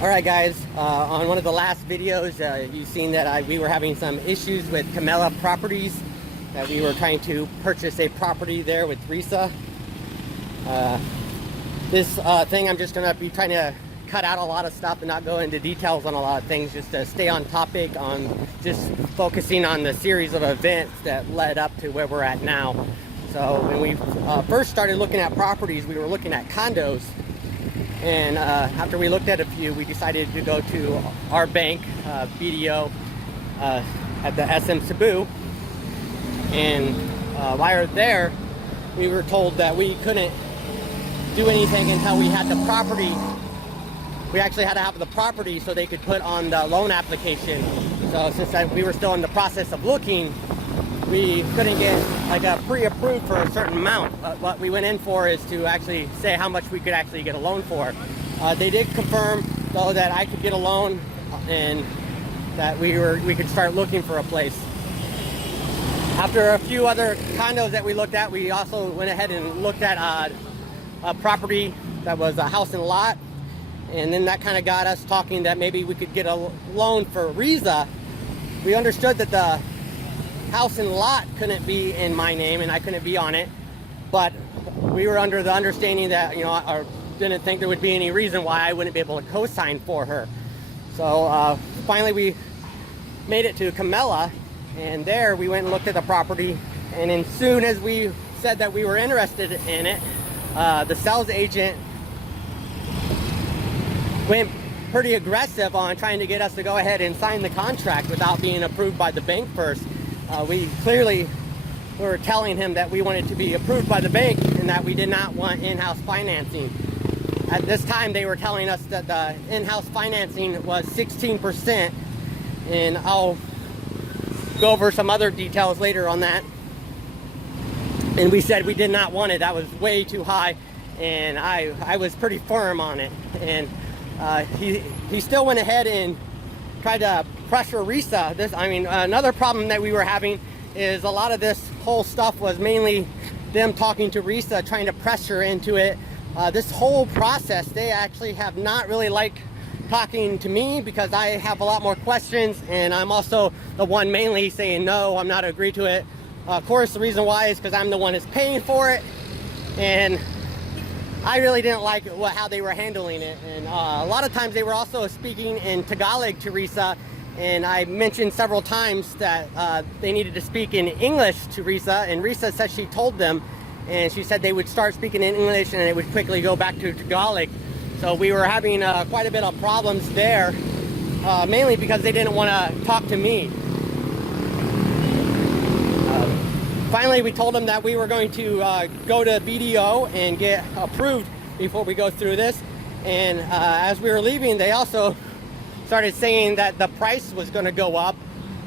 Alright guys, on one of the last videos you've seen that we were having some issues with Camella Properties, that we were trying to purchase a property there with Risa. This thing I'm just going to be trying to cut out a lot of stuff and not go into details on a lot of things, just to stay on topic, on just focusing on the series of events that led up to where we're at now. So when we first started looking at properties, we were looking at condos. And after we looked at a few, we decided to go to our bank, BDO, at the SM Cebu. And while we were there, we were told that we couldn't do anything until we had the property. We actually had to have the property so they could put on the loan application. So since we were still in the process of looking, we couldn't get like a pre-approved for a certain amount. What we went in for is to actually say how much we could actually get a loan for. They did confirm though that I could get a loan and that we could start looking for a place. After a few other condos that we looked at, we also went ahead and looked at a property that was a house and lot, and then that kind of got us talking that maybe we could get a loan for Risa. We understood that the house and lot couldn't be in my name and I couldn't be on it, but we were under the understanding that, you know, I didn't think there would be any reason why I wouldn't be able to co-sign for her. So finally we made it to Camella, and there we went and looked at the property, and as soon as we said that we were interested in it, the sales agent went pretty aggressive on trying to get us to go ahead and sign the contract without being approved by the bank first. We clearly were telling him that we wanted to be approved by the bank and that we did not want in-house financing. At this time, they were telling us that the in-house financing was 16%, and I'll go over some other details later on that. And we said we did not want it. That was way too high, and I was pretty firm on it. And he still went ahead and tried to pressure Risa. Another problem that we were having is a lot of this whole stuff was mainly them talking to Risa, trying to pressure into it. This whole process, they actually have not really liked talking to me because I have a lot more questions, and I'm also the one mainly saying no, I'm not agree to it. Of course, the reason why is because I'm the one who's paying for it, and I really didn't like how they were handling it. And a lot of times they were also speaking in Tagalog to Risa, and I mentioned several times that they needed to speak in English to Risa, and Risa said she told them, and she said they would start speaking in English and it would quickly go back to Tagalog. So we were having quite a bit of problems there, mainly because they didn't want to talk to me. Finally, we told them that we were going to go to BDO and get approved before we go through this. And as we were leaving, they also started saying that the price was going to go up.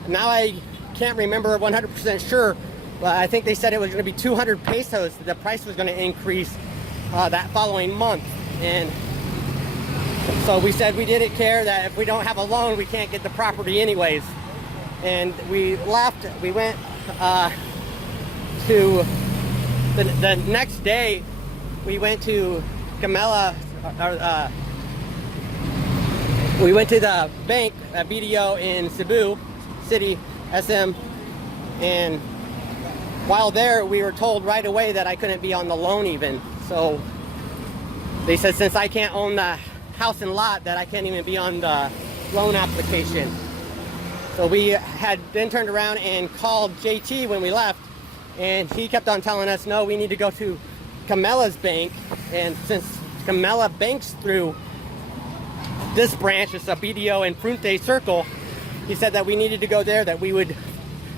Now I can't remember 100% sure, but I think they said it was going to be 200 pesos. The price was going to increase that following month. And so we said we didn't care, that if we don't have a loan, we can't get the property anyways. And we left. We went to the next day. We went to Camella. We went to the bank at BDO in Cebu City, SM, and while there, we were told right away that I couldn't be on the loan even. So they said since I can't own the house and lot, that I can't even be on the loan application. So we had then turned around and called JT when we left, and he kept on telling us, no, we need to go to Camella's bank. And since Camella banks through this branch, it's a BDO in Frunte Circle, he said that we needed to go there, that we would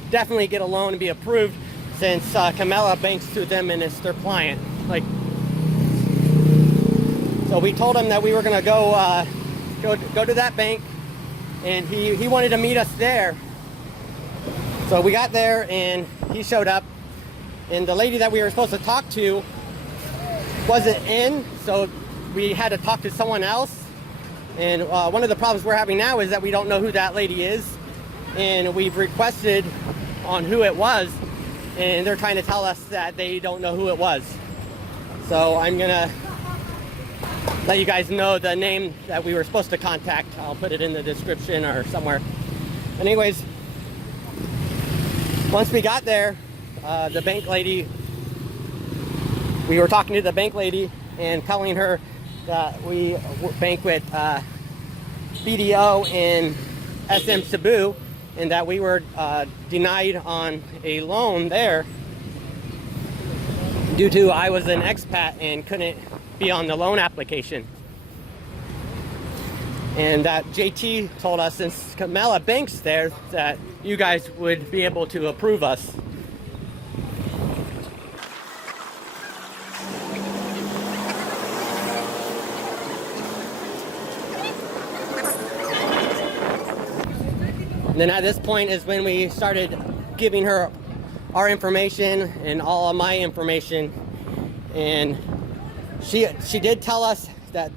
definitely get a loan and be approved since Camella banks through them and it's their client. So we told him that we were going to go to that bank, and he wanted to meet us there. So we got there and he showed up, and the lady that we were supposed to talk to wasn't in, so we had to talk to someone else. And one of the problems we're having now is that we don't know who that lady is, and we've requested on who it was, and they're trying to tell us that they don't know who it was. So I'm gonna let you guys know the name that we were supposed to contact. I'll put it in the description or somewhere. Anyways, once we got there, the bank lady, we were talking to the bank lady and telling her that we bank with BDO in SM Cebu, and that we were denied on a loan there due to I was an expat and couldn't be on the loan application. And that JT told us, since Camella banks there, that you guys would be able to approve us. And then at this point is when we started giving her our information and all of my information, and she did tell us that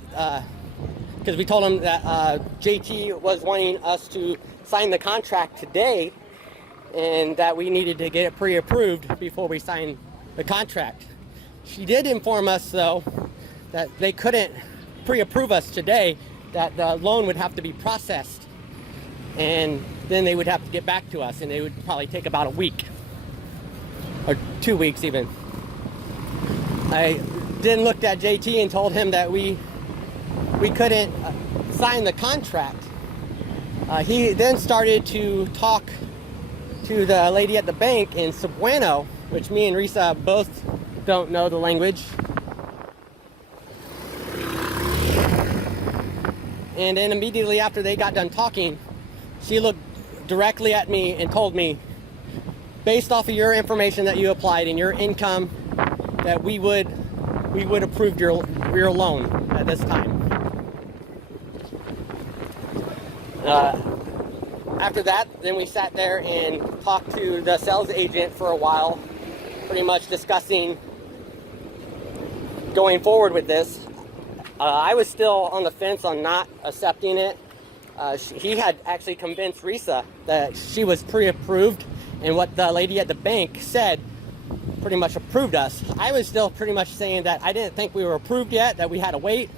because we told him that JT was wanting us to sign the contract today, and that we needed to get it pre-approved before we signed the contract. She did inform us though that they couldn't pre-approve us today, that the loan would have to be processed, and then they would have to get back to us, and it would probably take about a week or 2 weeks even. I then looked at JT and told him that we couldn't sign the contract. He then started to talk to the lady at the bank in Cebuano, which me and Risa both don't know the language. And then immediately after they got done talking, she looked directly at me and told me, based off of your information that you applied and your income, that we would approve your loan at this time. After that, then we sat there and talked to the sales agent for a while, pretty much discussing going forward with this. I was still on the fence on not accepting it. He had actually convinced Risa that she was pre-approved, and what the lady at the bank said pretty much approved us. I was still pretty much saying that I didn't think we were approved yet, that we had to wait.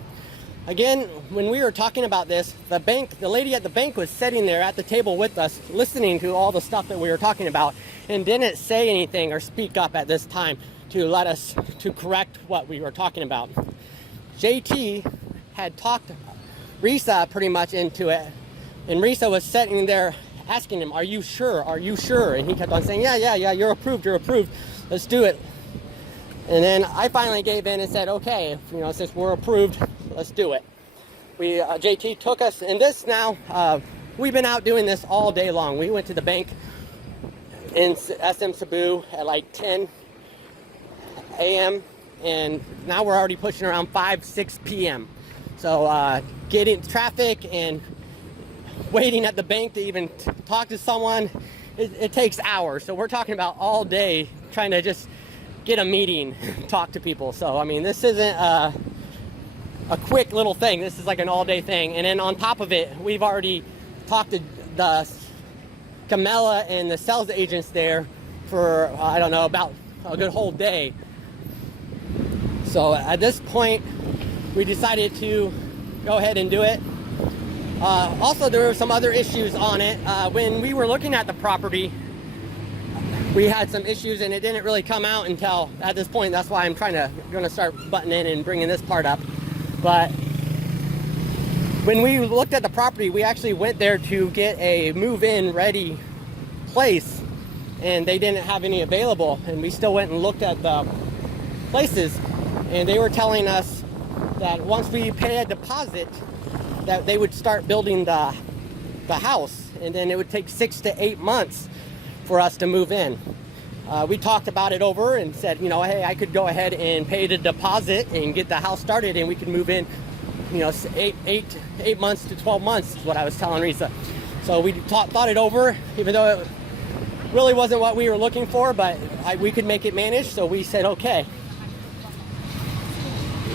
Again, when we were talking about this, the lady at the bank was sitting there at the table with us, listening to all the stuff that we were talking about, and didn't say anything or speak up at this time to let us to correct what we were talking about. JT had talked Risa pretty much into it, and Risa was sitting there asking him, "Are you sure? Are you sure?" And he kept on saying, yeah, you're approved, let's do it. And then I finally gave in and said, okay, since we're approved, let's do it. JT took us, and this now, we've been out doing this all day long. We went to the bank in SM Cebu at like 10 a.m. and now we're already pushing around 5-6 p.m. So getting traffic and waiting at the bank to even talk to someone, it takes hours. So we're talking about all day trying to just get a meeting, talk to people. So I mean, this isn't a quick little thing. This is like an all-day thing. And then on top of it, we've already talked to the Camella and the sales agents there for I don't know, about a good whole day. So at this point, we decided to go ahead and do it. Also, there were some other issues on it. When we were looking at the property, we had some issues, and it didn't really come out until at this point. That's why I'm gonna start butting in and bringing this part up. But when we looked at the property, we actually went there to get a move-in ready place, and they didn't have any available. And we still went and looked at the places, and they were telling us that once we pay a deposit, that they would start building the house, and then it would take 6 to 8 months for us to move in. We talked about it over and said, hey, I could go ahead and pay the deposit and get the house started, and we could move in, 8 months to 12 months is what I was telling Risa. So we thought it over, even though it really wasn't what we were looking for, but we could make it manage. So we said, okay.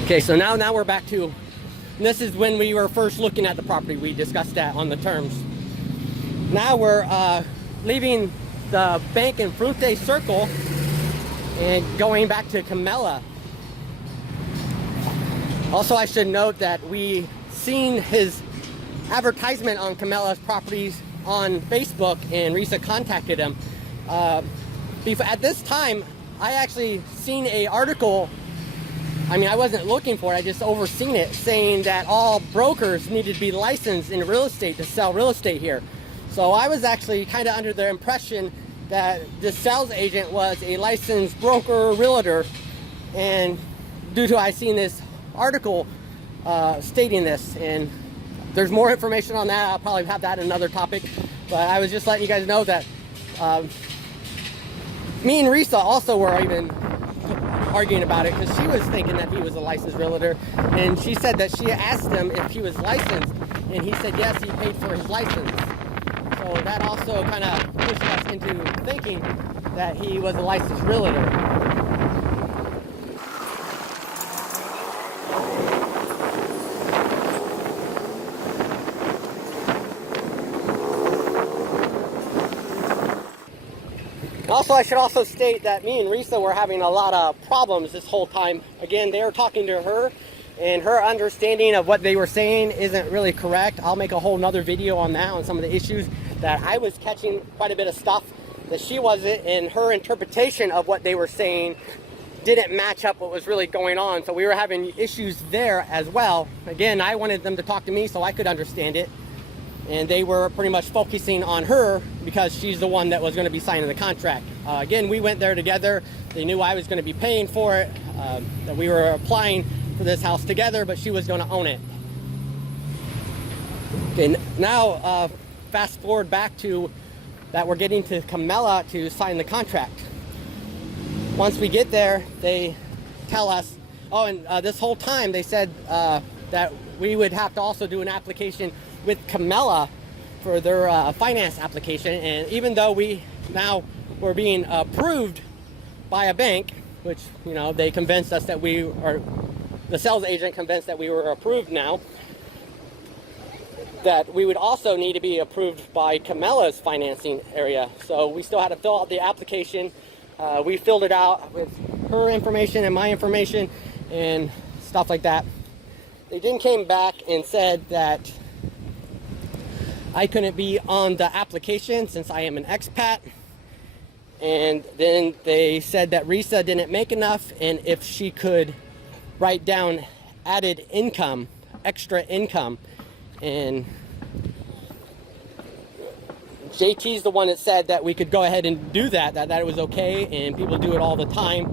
Okay, so now we're back to, and this is when we were first looking at the property. We discussed that on the terms. Now we're leaving the bank in Frunte Circle and going back to Camella. Also, I should note that we seen his advertisement on Camella's properties on Facebook, and Risa contacted him. At this time, I actually seen a article. I mean, I wasn't looking for it, I just overseen it, saying that all brokers needed to be licensed in real estate to sell real estate here. So I was actually kind of under the impression that the sales agent was a licensed broker, realtor, and due to I seen this article stating this, and there's more information on that. I'll probably have that in another topic, but I was just letting you guys know that me and Risa also were even arguing about it, because she was thinking that he was a licensed realtor, and she said that she asked him if he was licensed, and he said yes, he paid for his license. So that also kind of pushed us into thinking that he was a licensed realtor. Also, I should also state that me and Risa were having a lot of problems this whole time. Again, they were talking to her, and her understanding of what they were saying isn't really correct. I'll make a whole nother video on that, on some of the issues that I was catching quite a bit of stuff that she wasn't, and her interpretation of what they were saying didn't match up what was really going on. So we were having issues there as well. Again, I wanted them to talk to me so I could understand it, and they were pretty much focusing on her because she's the one that was going to be signing the contract. Again, we went there together. They knew I was going to be paying for it, that we were applying for this house together, but she was going to own it. Okay, now fast forward back to that we're getting to Camella to sign the contract. Once we get there, they tell us, oh, and this whole time they said that we would have to also do an application with Camella for their finance application. And even though we now were being approved by a bank, which, you know, they convinced us that we are, the sales agent convinced that we were approved now, that we would also need to be approved by Camella's financing area. So we still had to fill out the application. We filled it out with her information and my information and stuff like that. They then came back and said that I couldn't be on the application since I am an expat. And then they said that Risa didn't make enough, and if she could write down added income, extra income. And JT's the one that said that we could go ahead and do that it was okay, and people do it all the time,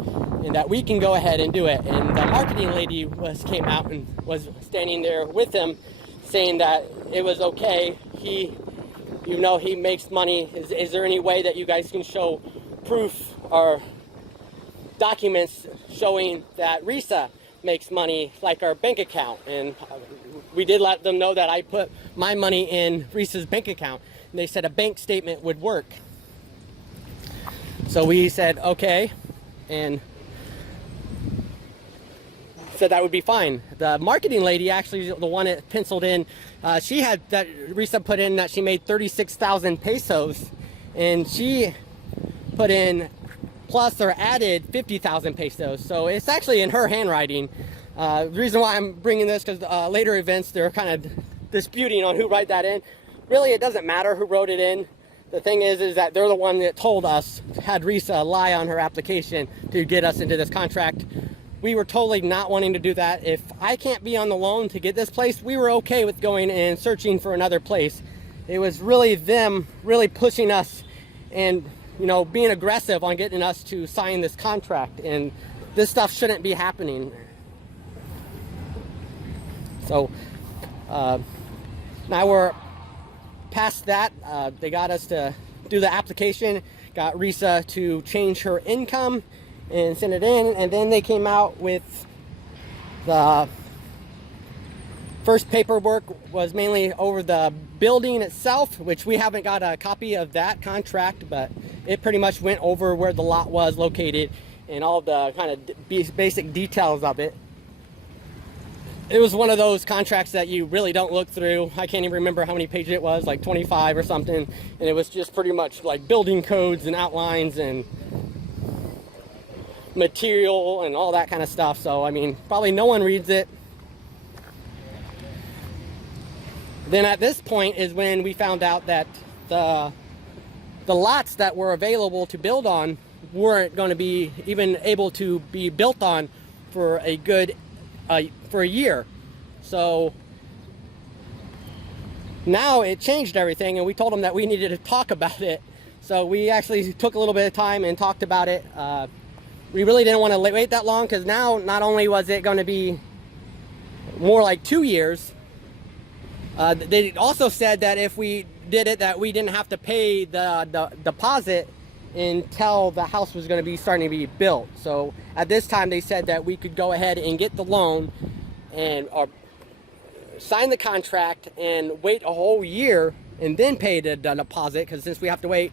and that we can go ahead and do it. And the marketing lady came out and was standing there with him, saying that it was okay. He makes money. Is there any way that you guys can show proof or documents showing that Risa makes money, like our bank account? And we did let them know that I put my money in Risa's bank account, and they said a bank statement would work. So we said okay, and said that would be fine. The marketing lady, actually the one that penciled in, she had that Risa put in that she made 36,000 pesos, and she put in plus or added 50,000 pesos. So it's actually in her handwriting. The reason why I'm bringing this, because later events they're kind of disputing on who wrote that in. Really, it doesn't matter who wrote it in. The thing is that they're the one that told us, had Risa lie on her application to get us into this contract. We were totally not wanting to do that. If I can't be on the loan to get this place, we were okay with going and searching for another place. It was really them really pushing us and, you know, being aggressive on getting us to sign this contract, and this stuff shouldn't be happening. So now we're past that. They got us to do the application, got Risa to change her income and send it in, and then they came out with the first paperwork was mainly over the building itself, which we haven't got a copy of that contract, but it pretty much went over where the lot was located and all the kind of basic details of it. It was one of those contracts that you really don't look through. I can't even remember how many pages it was, like 25 or something, and it was just pretty much like building codes and outlines and material and all that kind of stuff. So I mean, probably no one reads it. Then at this point is when we found out that the lots that were available to build on weren't going to be even able to be built on for a good for a year. So now it changed everything, and we told them that we needed to talk about it. So we actually took a little bit of time and talked about it. We really didn't want to wait that long, because now not only was it going to be more like 2 years, they also said that if we did it, that we didn't have to pay the deposit until the house was going to be starting to be built. So at this time they said that we could go ahead and get the loan and sign the contract and wait a whole year and then pay the deposit, because since we have to wait,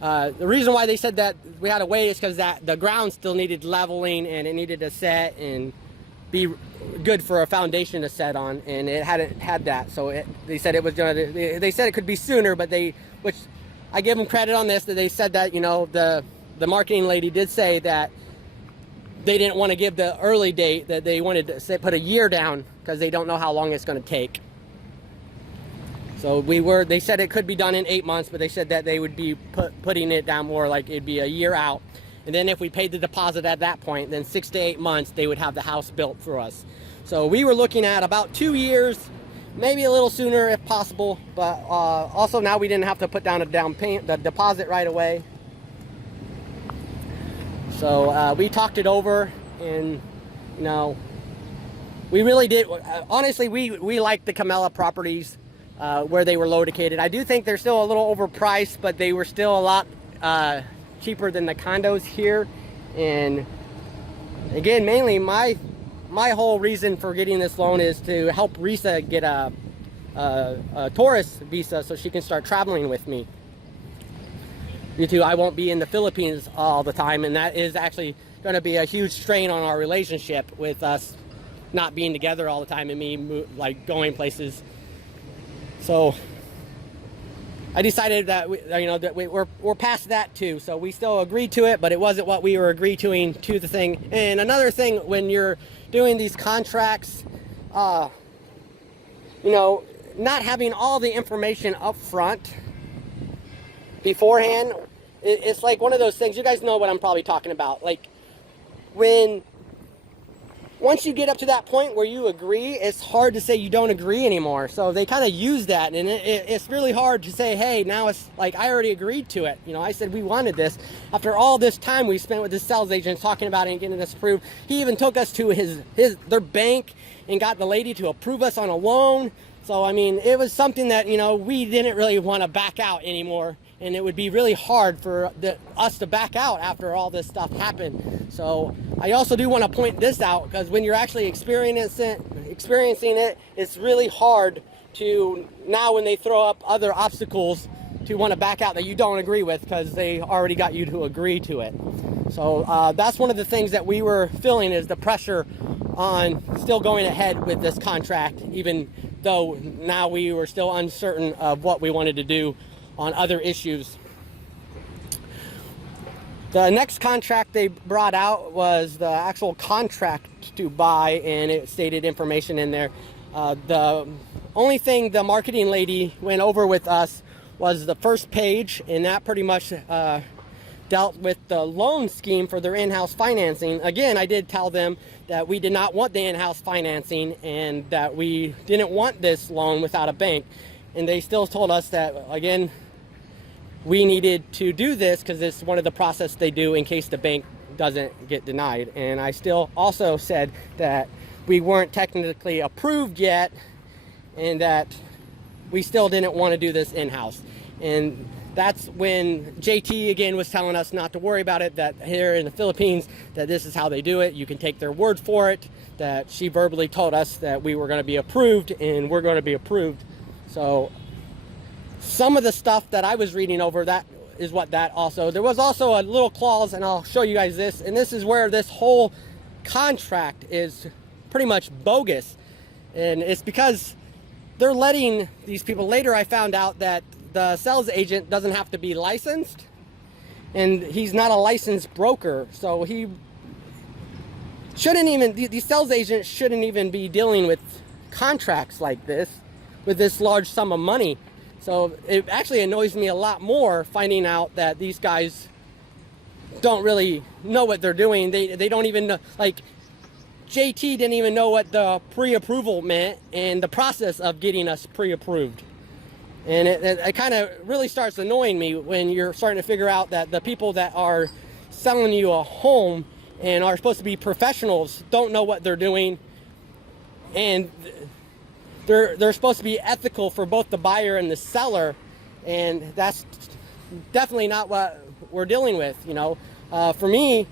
the reason why they said that we had to wait is because that the ground still needed leveling, and it needed to set and be good for a foundation to set on, and it hadn't had that. So they said it was gonna, they said it could be sooner, but which I give them credit on this, that they said that, you know, the marketing lady did say that they didn't want to give the early date, that they wanted to put a year down because they don't know how long it's going to take. So they said it could be done in 8 months, but they said that they would be putting it down more like it'd be a year out. And then if we paid the deposit at that point, then 6 to 8 months, they would have the house built for us. So we were looking at about 2 years, maybe a little sooner if possible, but also now we didn't have to put down the deposit right away. So we talked it over, and you know, we really did. Honestly, we liked the Camella properties where they were located. I do think they're still a little overpriced, but they were still a lot cheaper than the condos here. And again, mainly my whole reason for getting this loan is to help Risa get a tourist visa so she can start traveling with me. Due to I won't be in the Philippines all the time, and that is actually going to be a huge strain on our relationship, with us not being together all the time and me like going places. So I decided that we're past that too. So we still agreed to it, but it wasn't what we were agreeing to the thing. And another thing, when you're doing these contracts, you know, not having all the information up front beforehand, it's like one of those things. You guys know what I'm probably talking about. Like, once you get up to that point where you agree, it's hard to say you don't agree anymore. So they kind of use that, and it's really hard to say, hey, now it's like I already agreed to it. You know, I said we wanted this. After all this time we spent with the sales agent talking about it and getting this approved, he even took us to their bank and got the lady to approve us on a loan. So I mean, it was something that, you know, we didn't really want to back out anymore. And it would be really hard for us to back out after all this stuff happened. So I also do want to point this out, because when you're actually experiencing it, it's really hard to, now when they throw up other obstacles, to want to back out that you don't agree with, because they already got you to agree to it. So that's one of the things that we were feeling, is the pressure on still going ahead with this contract, even though now we were still uncertain of what we wanted to do on other issues. The next contract they brought out was the actual contract to buy, and it stated information in there. The only thing the marketing lady went over with us was the first page, and that pretty much dealt with the loan scheme for their in-house financing. Again, I did tell them that we did not want the in-house financing, and that we didn't want this loan without a bank. And they still told us that, again, we needed to do this because it's one of the process they do in case the bank doesn't get denied. And I still also said that we weren't technically approved yet, and that we still didn't want to do this in-house. And that's when JT again was telling us not to worry about it, that here in the Philippines, that this is how they do it. You can take their word for it, that she verbally told us that we were going to be approved, and we're going to be approved. So some of the stuff that I was reading over, that is what that also, there was also a little clause, and I'll show you guys this, and this is where this whole contract is pretty much bogus. And it's because they're letting these people, later I found out that the sales agent doesn't have to be licensed, and he's not a licensed broker, so he shouldn't even, these sales agents shouldn't even be dealing with contracts like this. with this large sum of money. So it actually annoys me a lot more finding out that these guys don't really know what they're doing. They don't even know, like JT didn't even know what the pre-approval meant and the process of getting us pre-approved. And it kind of really starts annoying me when you're starting to figure out that the people that are selling you a home and are supposed to be professionals don't know what they're doing, and they're supposed to be ethical for both the buyer and the seller, and that's definitely not what we're dealing with. You know, for me,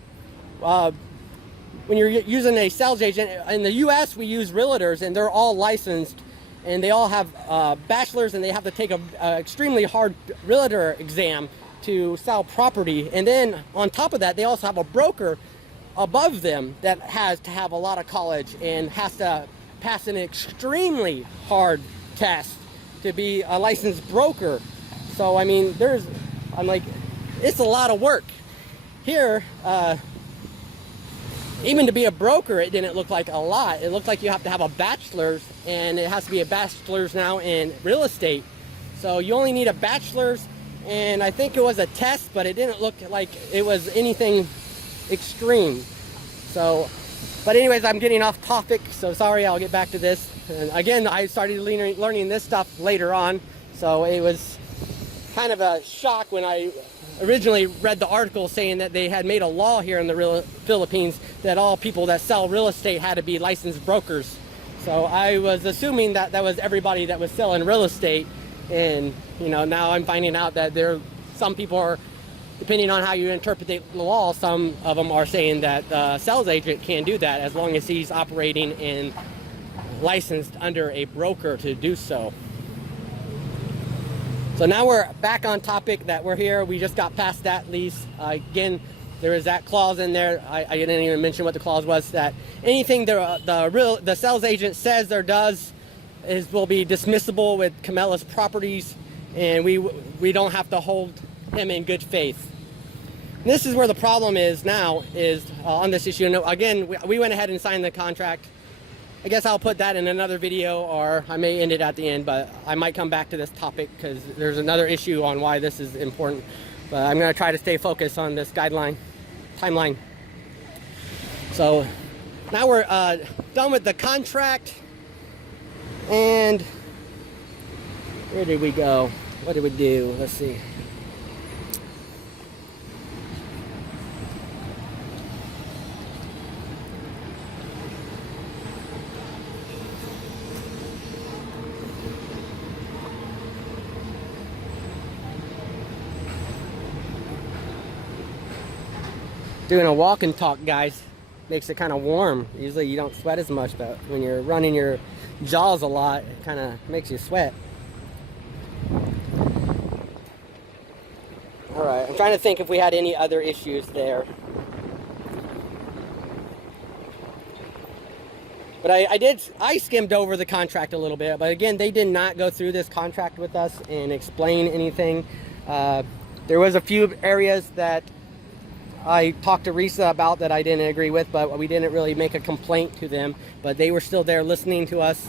when you're using a sales agent in the U.S., we use realtors, and they're all licensed, and they all have bachelors, and they have to take a extremely hard realtor exam to sell property. And then on top of that, they also have a broker above them that has to have a lot of college and has to pass an extremely hard test to be a licensed broker. So I mean, I'm like, it's a lot of work. Here, even to be a broker, it didn't look like a lot. It looked like you have to have a bachelor's, and it has to be a bachelor's now in real estate. So you only need a bachelor's, and I think it was a test, but it didn't look like it was anything extreme. So, but anyways, I'm getting off topic, so sorry, I'll get back to this. And again, I started learning this stuff later on, so it was kind of a shock when I originally read the article saying that they had made a law here in the Philippines that all people that sell real estate had to be licensed brokers. So I was assuming that that was everybody that was selling real estate, and you know, now I'm finding out that some people are, depending on how you interpret the law, some of them are saying that the sales agent can do that as long as he's operating and licensed under a broker to do so. So now we're back on topic that we're here. We just got past that lease. Again, there is that clause in there. I didn't even mention what the clause was, that anything the sales agent says or does will be dismissible with Camella's properties, and we don't have to hold him in good faith. And this is where the problem is now, is on this issue. And again, we went ahead and signed the contract. I guess I'll put that in another video, or I may end it at the end, but I might come back to this topic because there's another issue on why this is important. But I'm going to try to stay focused on this timeline. So now we're done with the contract, and where did we go? What did we do? Let's see. Doing a walk and talk, guys, makes it kind of warm. Usually you don't sweat as much, but when you're running your jaws a lot, it kind of makes you sweat. Alright, I'm trying to think if we had any other issues there. But I skimmed over the contract a little bit, but again, they did not go through this contract with us and explain anything. There was a few areas that I talked to Risa about that I didn't agree with, but we didn't really make a complaint to them. But they were still there listening to us.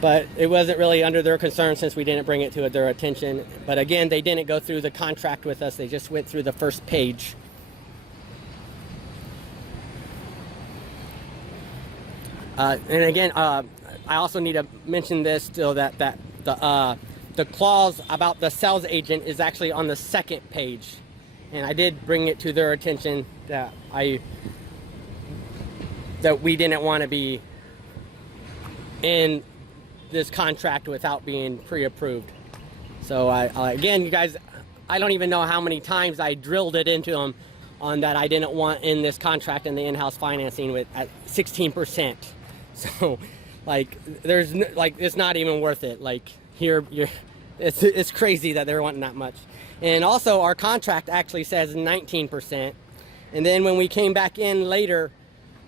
But it wasn't really under their concern since we didn't bring it to their attention. But again, they didn't go through the contract with us. They just went through the first page. And again, I also need to mention this still, that the clause about the sales agent is actually on the second page, and I did bring it to their attention that we didn't want to be in this contract without being pre-approved. So again, you guys, I don't even know how many times I drilled it into them on that I didn't want in this contract and the in-house financing at 16%. So like, it's not even worth it. Like, it's crazy that they're wanting that much. And also, our contract actually says 19%. And then when we came back in later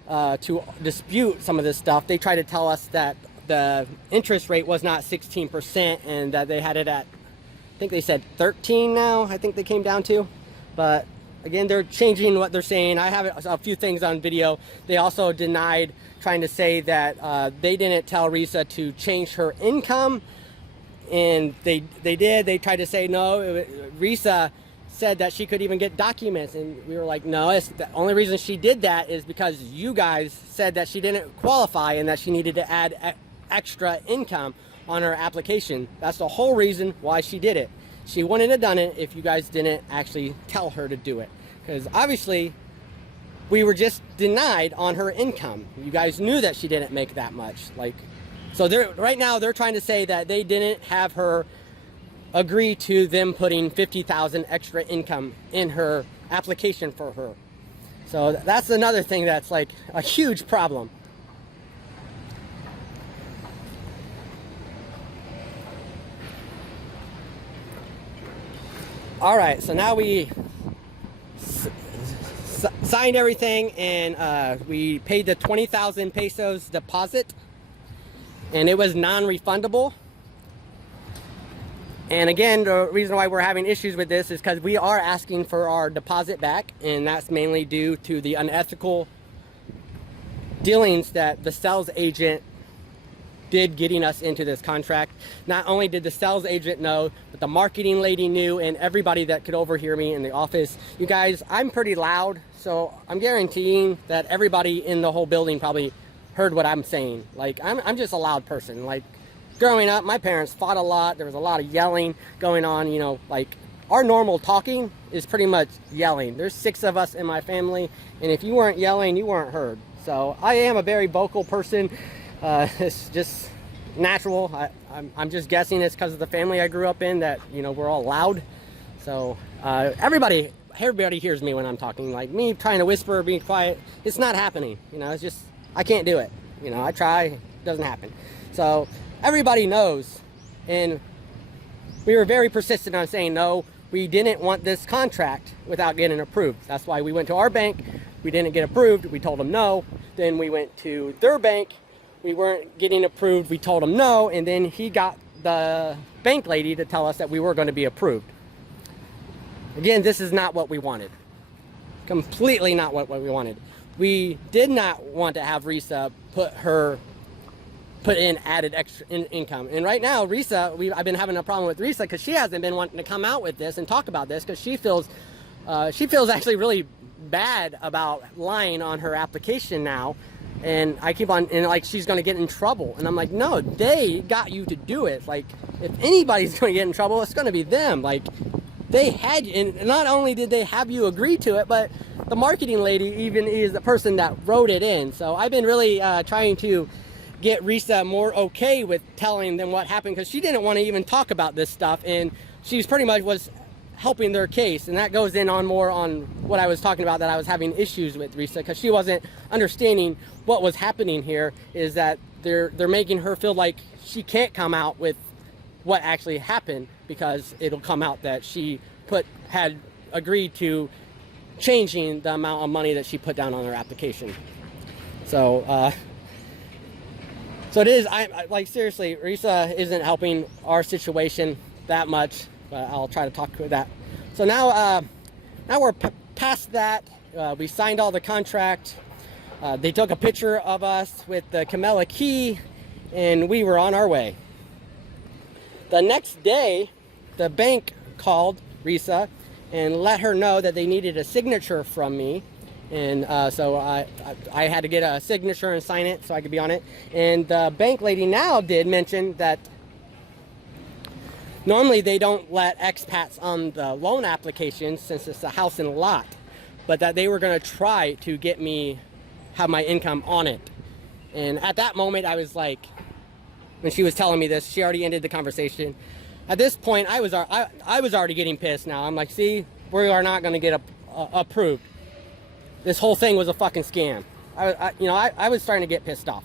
to dispute some of this stuff, they tried to tell us that the interest rate was not 16% and that they had it at, I think they said 13 now, I think they came down to. But again, they're changing what they're saying. I have a few things on video. They also denied trying to say that they didn't tell Risa to change her income, and they did. They tried to say no. Risa said that she could even get documents, and we were like, no, it's the only reason she did that is because you guys said that she didn't qualify and that she needed to add extra income on her application. That's the whole reason why she did it. She wouldn't have done it if you guys didn't actually tell her to do it, because obviously we were just denied on her income. You guys knew that she didn't make that much. Like, so right now they're trying to say that they didn't have her agree to them putting $50,000 extra income in her application for her. So that's another thing that's like a huge problem. All right, so now we signed everything, and we paid the 20,000 pesos deposit, and it was non-refundable. And again, the reason why we're having issues with this is because we are asking for our deposit back, and that's mainly due to the unethical dealings that the sales agent did getting us into this contract. Not only did the sales agent know, but the marketing lady knew, and everybody that could overhear me in the office. You guys, I'm pretty loud, so I'm guaranteeing that everybody in the whole building probably heard what I'm saying. Like, I'm just a loud person. Like, growing up, my parents fought a lot. There was a lot of yelling going on, you know, like our normal talking is pretty much yelling. There's 6 of us in my family, and if you weren't yelling, you weren't heard. So I am a very vocal person. It's just natural. I'm just guessing it's because of the family I grew up in that, you know, we're all loud. So everybody hears me when I'm talking. Like, me trying to whisper or being quiet, it's not happening. You know, it's just, I can't do it. You know, I try, it doesn't happen. So everybody knows, and we were very persistent on saying no, we didn't want this contract without getting approved. That's why we went to our bank. We didn't get approved. We told them no. Then we went to their bank. We weren't getting approved. We told them no, and then he got the bank lady to tell us that we were going to be approved. Again, this is not what we wanted. Completely not what we wanted. We did not want to have Risa put in added extra income. And right now, Risa, I've been having a problem with Risa because she hasn't been wanting to come out with this and talk about this, because she feels actually really bad about lying on her application now. And I keep on, and like, she's going to get in trouble. And I'm like, no, they got you to do it. Like, if anybody's going to get in trouble, it's going to be them. Like, they had, and not only did they have you agree to it, but the marketing lady even is the person that wrote it in. So I've been really trying to get Risa more okay with telling them what happened, because she didn't want to even talk about this stuff, and she's pretty much was helping their case. And that goes in on more on what I was talking about, that I was having issues with Risa because she wasn't understanding what was happening here, is that they're making her feel like she can't come out with what actually happened, because it'll come out that she had agreed to changing the amount of money that she put down on her application. So so it is, I like, seriously, Risa isn't helping our situation that much, but I'll try to talk to that. So now we're past that. We signed all the contract. They took a picture of us with the Camella key, and we were on our way. The next day, the bank called Risa and let her know that they needed a signature from me. And so I had to get a signature and sign it so I could be on it. And the bank lady now did mention that normally they don't let expats on the loan application since it's a house and lot, but that they were going to try to get me have my income on it. And at that moment, I was like, when she was telling me this, she already ended the conversation. At this point, I was already getting pissed now. I'm like, see, we are not going to get approved. This whole thing was a fucking scam. I was starting to get pissed off.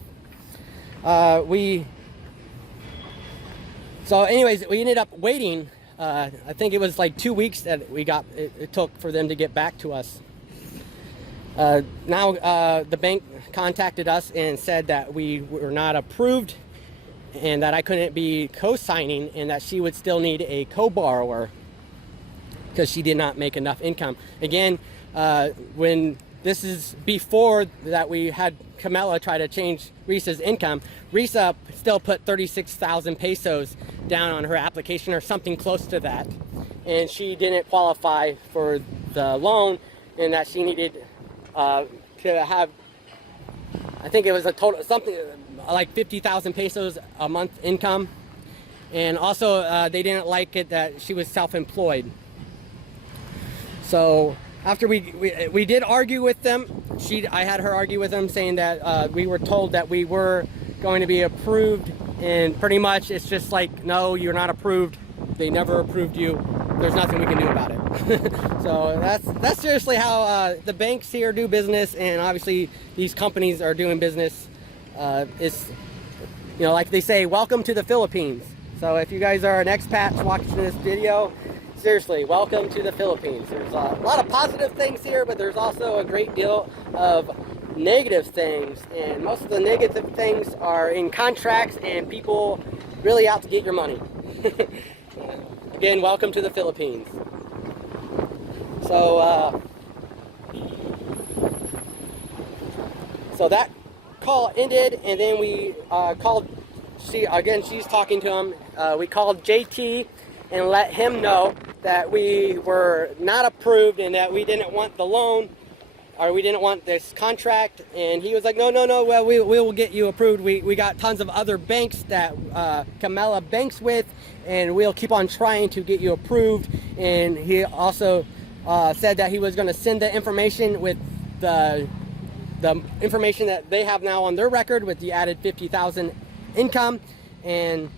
So anyways, we ended up waiting. I think it was like 2 weeks that it took for them to get back to us. Now the bank contacted us and said that we were not approved, and that I couldn't be co-signing, and that she would still need a co-borrower. because she did not make enough income. Again, when this is before that we had Camella try to change Risa's income, Risa still put 36,000 pesos down on her application or something close to that. And she didn't qualify for the loan, and that she needed to have, I think it was a total, something like 50,000 pesos a month income. And also they didn't like it that she was self-employed. So after we did argue with them, I had her argue with them, saying that we were told that we were going to be approved, and pretty much it's just like, no, you're not approved. They never approved you. There's nothing we can do about it. So that's seriously how the banks here do business, and obviously these companies are doing business. It's, you know, like they say, welcome to the Philippines. So if you guys are an expat watching this video, seriously, welcome to the Philippines. There's a lot of positive things here, but there's also a great deal of negative things, and most of the negative things are in contracts and people really out to get your money. Again, welcome to the Philippines. So that call ended, and then we called, she's talking to him. We called JT and let him know that we were not approved and that we didn't want the loan, or we didn't want this contract. And he was like, no, well, we will get you approved. We got tons of other banks that Camella banks with, and we'll keep on trying to get you approved. And he also said that he was going to send the information with the information that they have now on their record with the added 50,000 income, and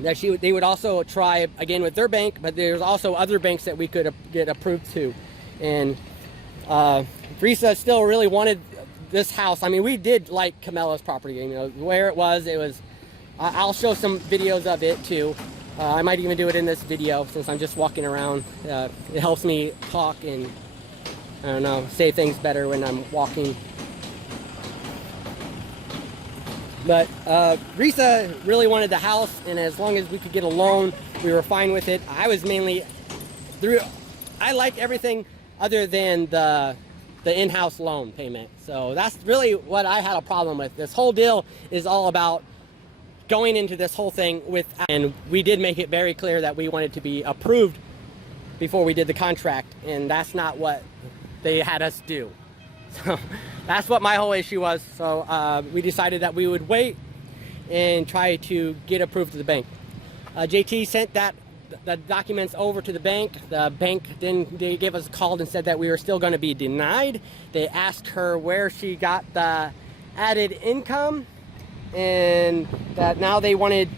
that they would also try again with their bank, but there's also other banks that we could get approved to. And Risa still really wanted this house. I mean, we did like Camella's property, you know, where it was. I'll show some videos of it too. I might even do it in this video, since I'm just walking around. It helps me talk and, I don't know, say things better when I'm walking. But Risa really wanted the house, and as long as we could get a loan, we were fine with it. I like everything other than the in-house loan payment. So that's really what I had a problem with. This whole deal is all about going into this whole thing and we did make it very clear that we wanted to be approved before we did the contract, and that's not what they had us do. So that's what my whole issue was. So we decided that we would wait and try to get approved to the bank. JT sent the documents over to the bank. The bank then they gave us a call and said that we were still going to be denied. They asked her where she got the added income, and that now they wanted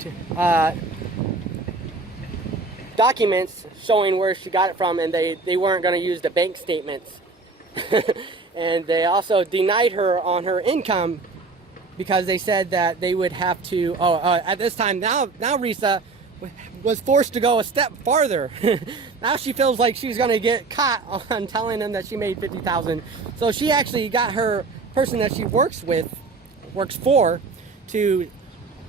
documents showing where she got it from, and they weren't going to use the bank statements. And they also denied her on her income because they said that they would have to, at this time, now Risa was forced to go a step farther. Now she feels like she's going to get caught on telling them that she made 50,000. So she actually got her person that she works for, to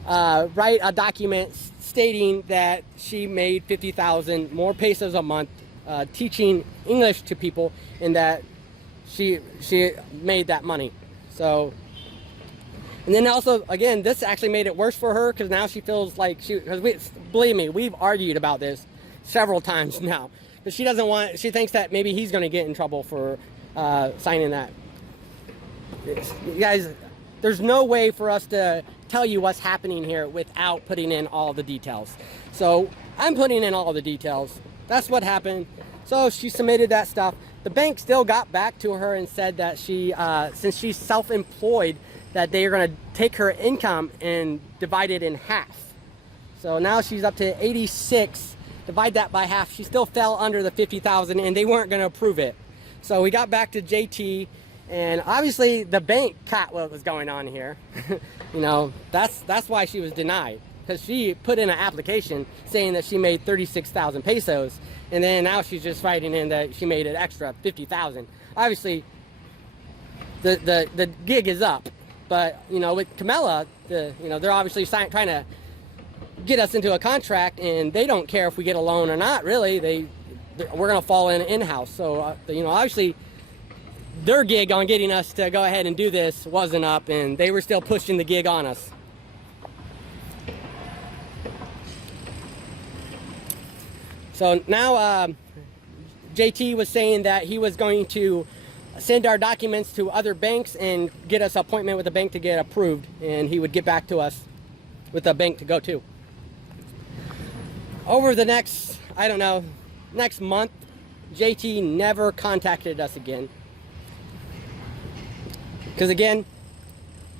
write a document stating that she made 50,000 more pesos a month teaching English to people, and that she made that money. So, and then also, again, this actually made it worse for her, because now she feels like believe me, we've argued about this several times now, but she she thinks that maybe he's going to get in trouble for signing that. You guys, there's no way for us to tell you what's happening here without putting in all the details. So I'm putting in all the details. That's what happened. So she submitted that stuff. The bank still got back to her and said that since she's self-employed, that they are going to take her income and divide it in half. So now she's up to 86. Divide that by half. She still fell under the 50,000, and they weren't going to approve it. So we got back to JT, and obviously the bank caught what was going on here. You know, that's why she was denied, because she put in an application saying that she made 36,000 pesos, and then now she's just writing in that she made an extra 50,000. Obviously, the gig is up, but you know, with Camella, they're obviously trying to get us into a contract, and they don't care if we get a loan or not. Really, we're going to fall in-house. So, you know, obviously their gig on getting us to go ahead and do this wasn't up, and they were still pushing the gig on us. So now JT was saying that he was going to send our documents to other banks and get us an appointment with a bank to get approved, and he would get back to us with a bank to go to. Over the next, I don't know, next month, JT never contacted us again. Because again,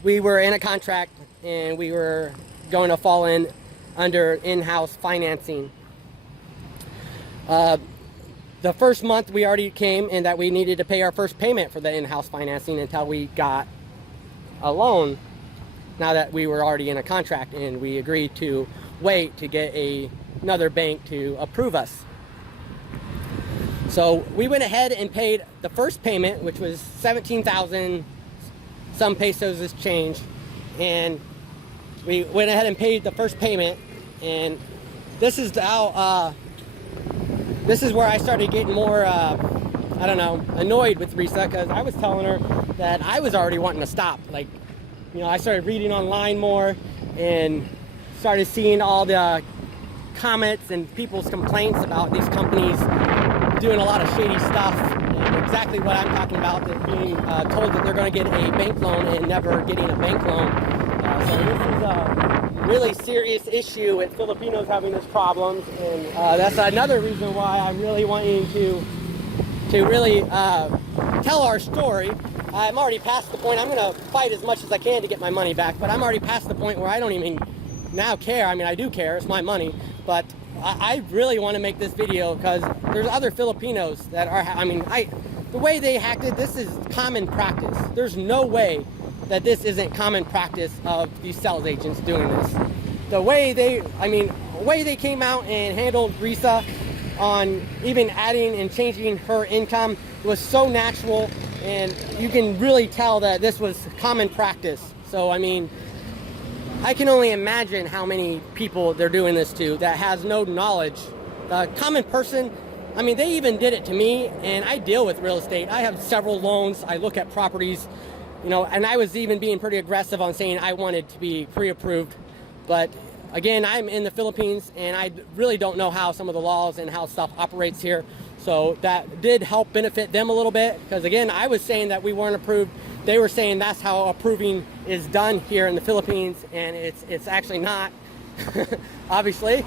we were in a contract and we were going to fall in under in-house financing. The first month we already came in that we needed to pay our first payment for the in-house financing until we got a loan, now that we were already in a contract, and we agreed to wait to get another bank to approve us. So we went ahead and paid the first payment, which was 17,000 some pesos is change, and we went ahead and paid the first payment. And this is how this is where I started getting more I don't know, annoyed with Risa, because I was telling her that I was already wanting to stop. Like, you know, I started reading online more and started seeing all the comments and people's complaints about these companies doing a lot of shady stuff, and exactly what I'm talking about, that being told that they're going to get a bank loan and never getting a bank loan. So this is a really serious issue with Filipinos having this problem, and that's another reason why I'm really wanting to really tell our story. I'm already past the point. I'm going to fight as much as I can to get my money back, but I'm already past the point where I don't even now care. I mean, I do care. It's my money, but I really want to make this video because there's other Filipinos that are, I mean, the way they hacked it, this is common practice. There's no way that this isn't common practice of these sales agents doing this. The way they came out and handled Risa on even adding and changing her income was so natural, and you can really tell that this was common practice. So, I mean, I can only imagine how many people they're doing this to that has no knowledge. The common person, I mean, they even did it to me, and I deal with real estate. I have several loans. I look at properties, you know, and I was even being pretty aggressive on saying I wanted to be pre-approved. But again, I'm in the Philippines, and I really don't know how some of the laws and how stuff operates here. So that did help benefit them a little bit, because again, I was saying that we weren't approved. They were saying that's how approving is done here in the Philippines, and it's actually not, obviously.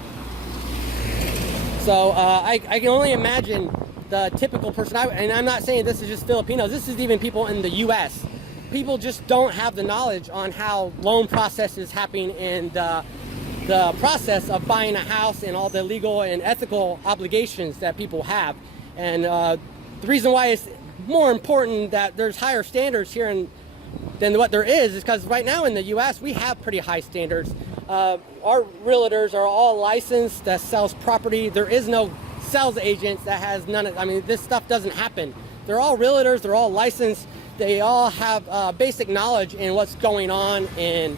So I can only imagine the typical person, and I'm not saying this is just Filipinos, this is even people in the US. People just don't have the knowledge on how loan processes happen, and the process of buying a house and all the legal and ethical obligations that people have. And the reason why it's more important that there's higher standards here than what there is because right now in the US we have pretty high standards. Our realtors are all licensed that sells property. There is no sales agents that has none of, I mean, this stuff doesn't happen. They're all realtors, they're all licensed, they all have basic knowledge in what's going on. And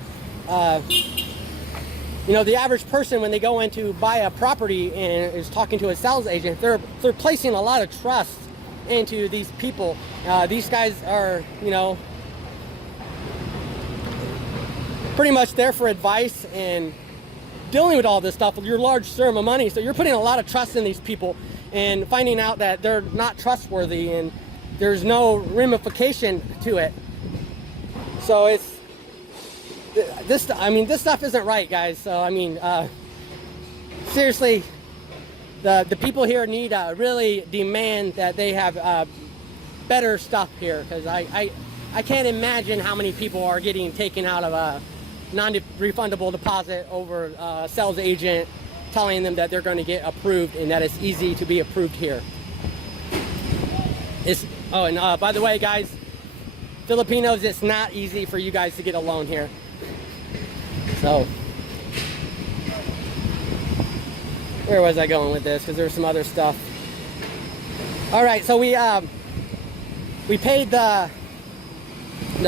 you know, the average person, when they go in to buy a property and is talking to a sales agent, they're placing a lot of trust into these people. These guys are, you know, pretty much there for advice and dealing with all this stuff with your large sum of money. So you're putting a lot of trust in these people and finding out that they're not trustworthy and there's no ramification to it. So it's this, I mean, this stuff isn't right, guys. So I mean, seriously, the people here need to really demand that they have better stuff here, because I can't imagine how many people are getting taken out of a non-refundable deposit over a sales agent telling them that they're going to get approved and that it's easy to be approved here. Oh, and by the way, guys, Filipinos, it's not easy for you guys to get a loan here. So, where was I going with this? Because there's some other stuff. All right, so we paid the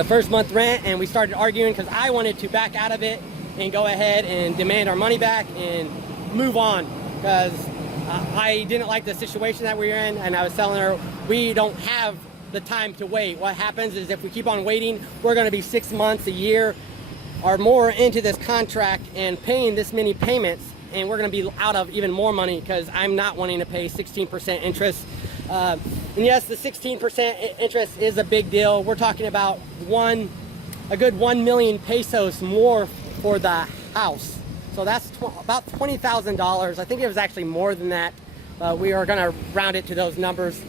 first month rent, and we started arguing because I wanted to back out of it and go ahead and demand our money back and move on, because I didn't like the situation that we were in, and I was telling her we don't have the time to wait. What happens is if we keep on waiting, we're going to be 6 months, a year, or more into this contract and paying this many payments, and we're going to be out of even more money because I'm not wanting to pay 16% interest. And yes, the 16% interest is a big deal. We're talking about a good 1 million pesos more for the house. So that's about $20,000. I think it was actually more than that, but we are going to round it to those numbers.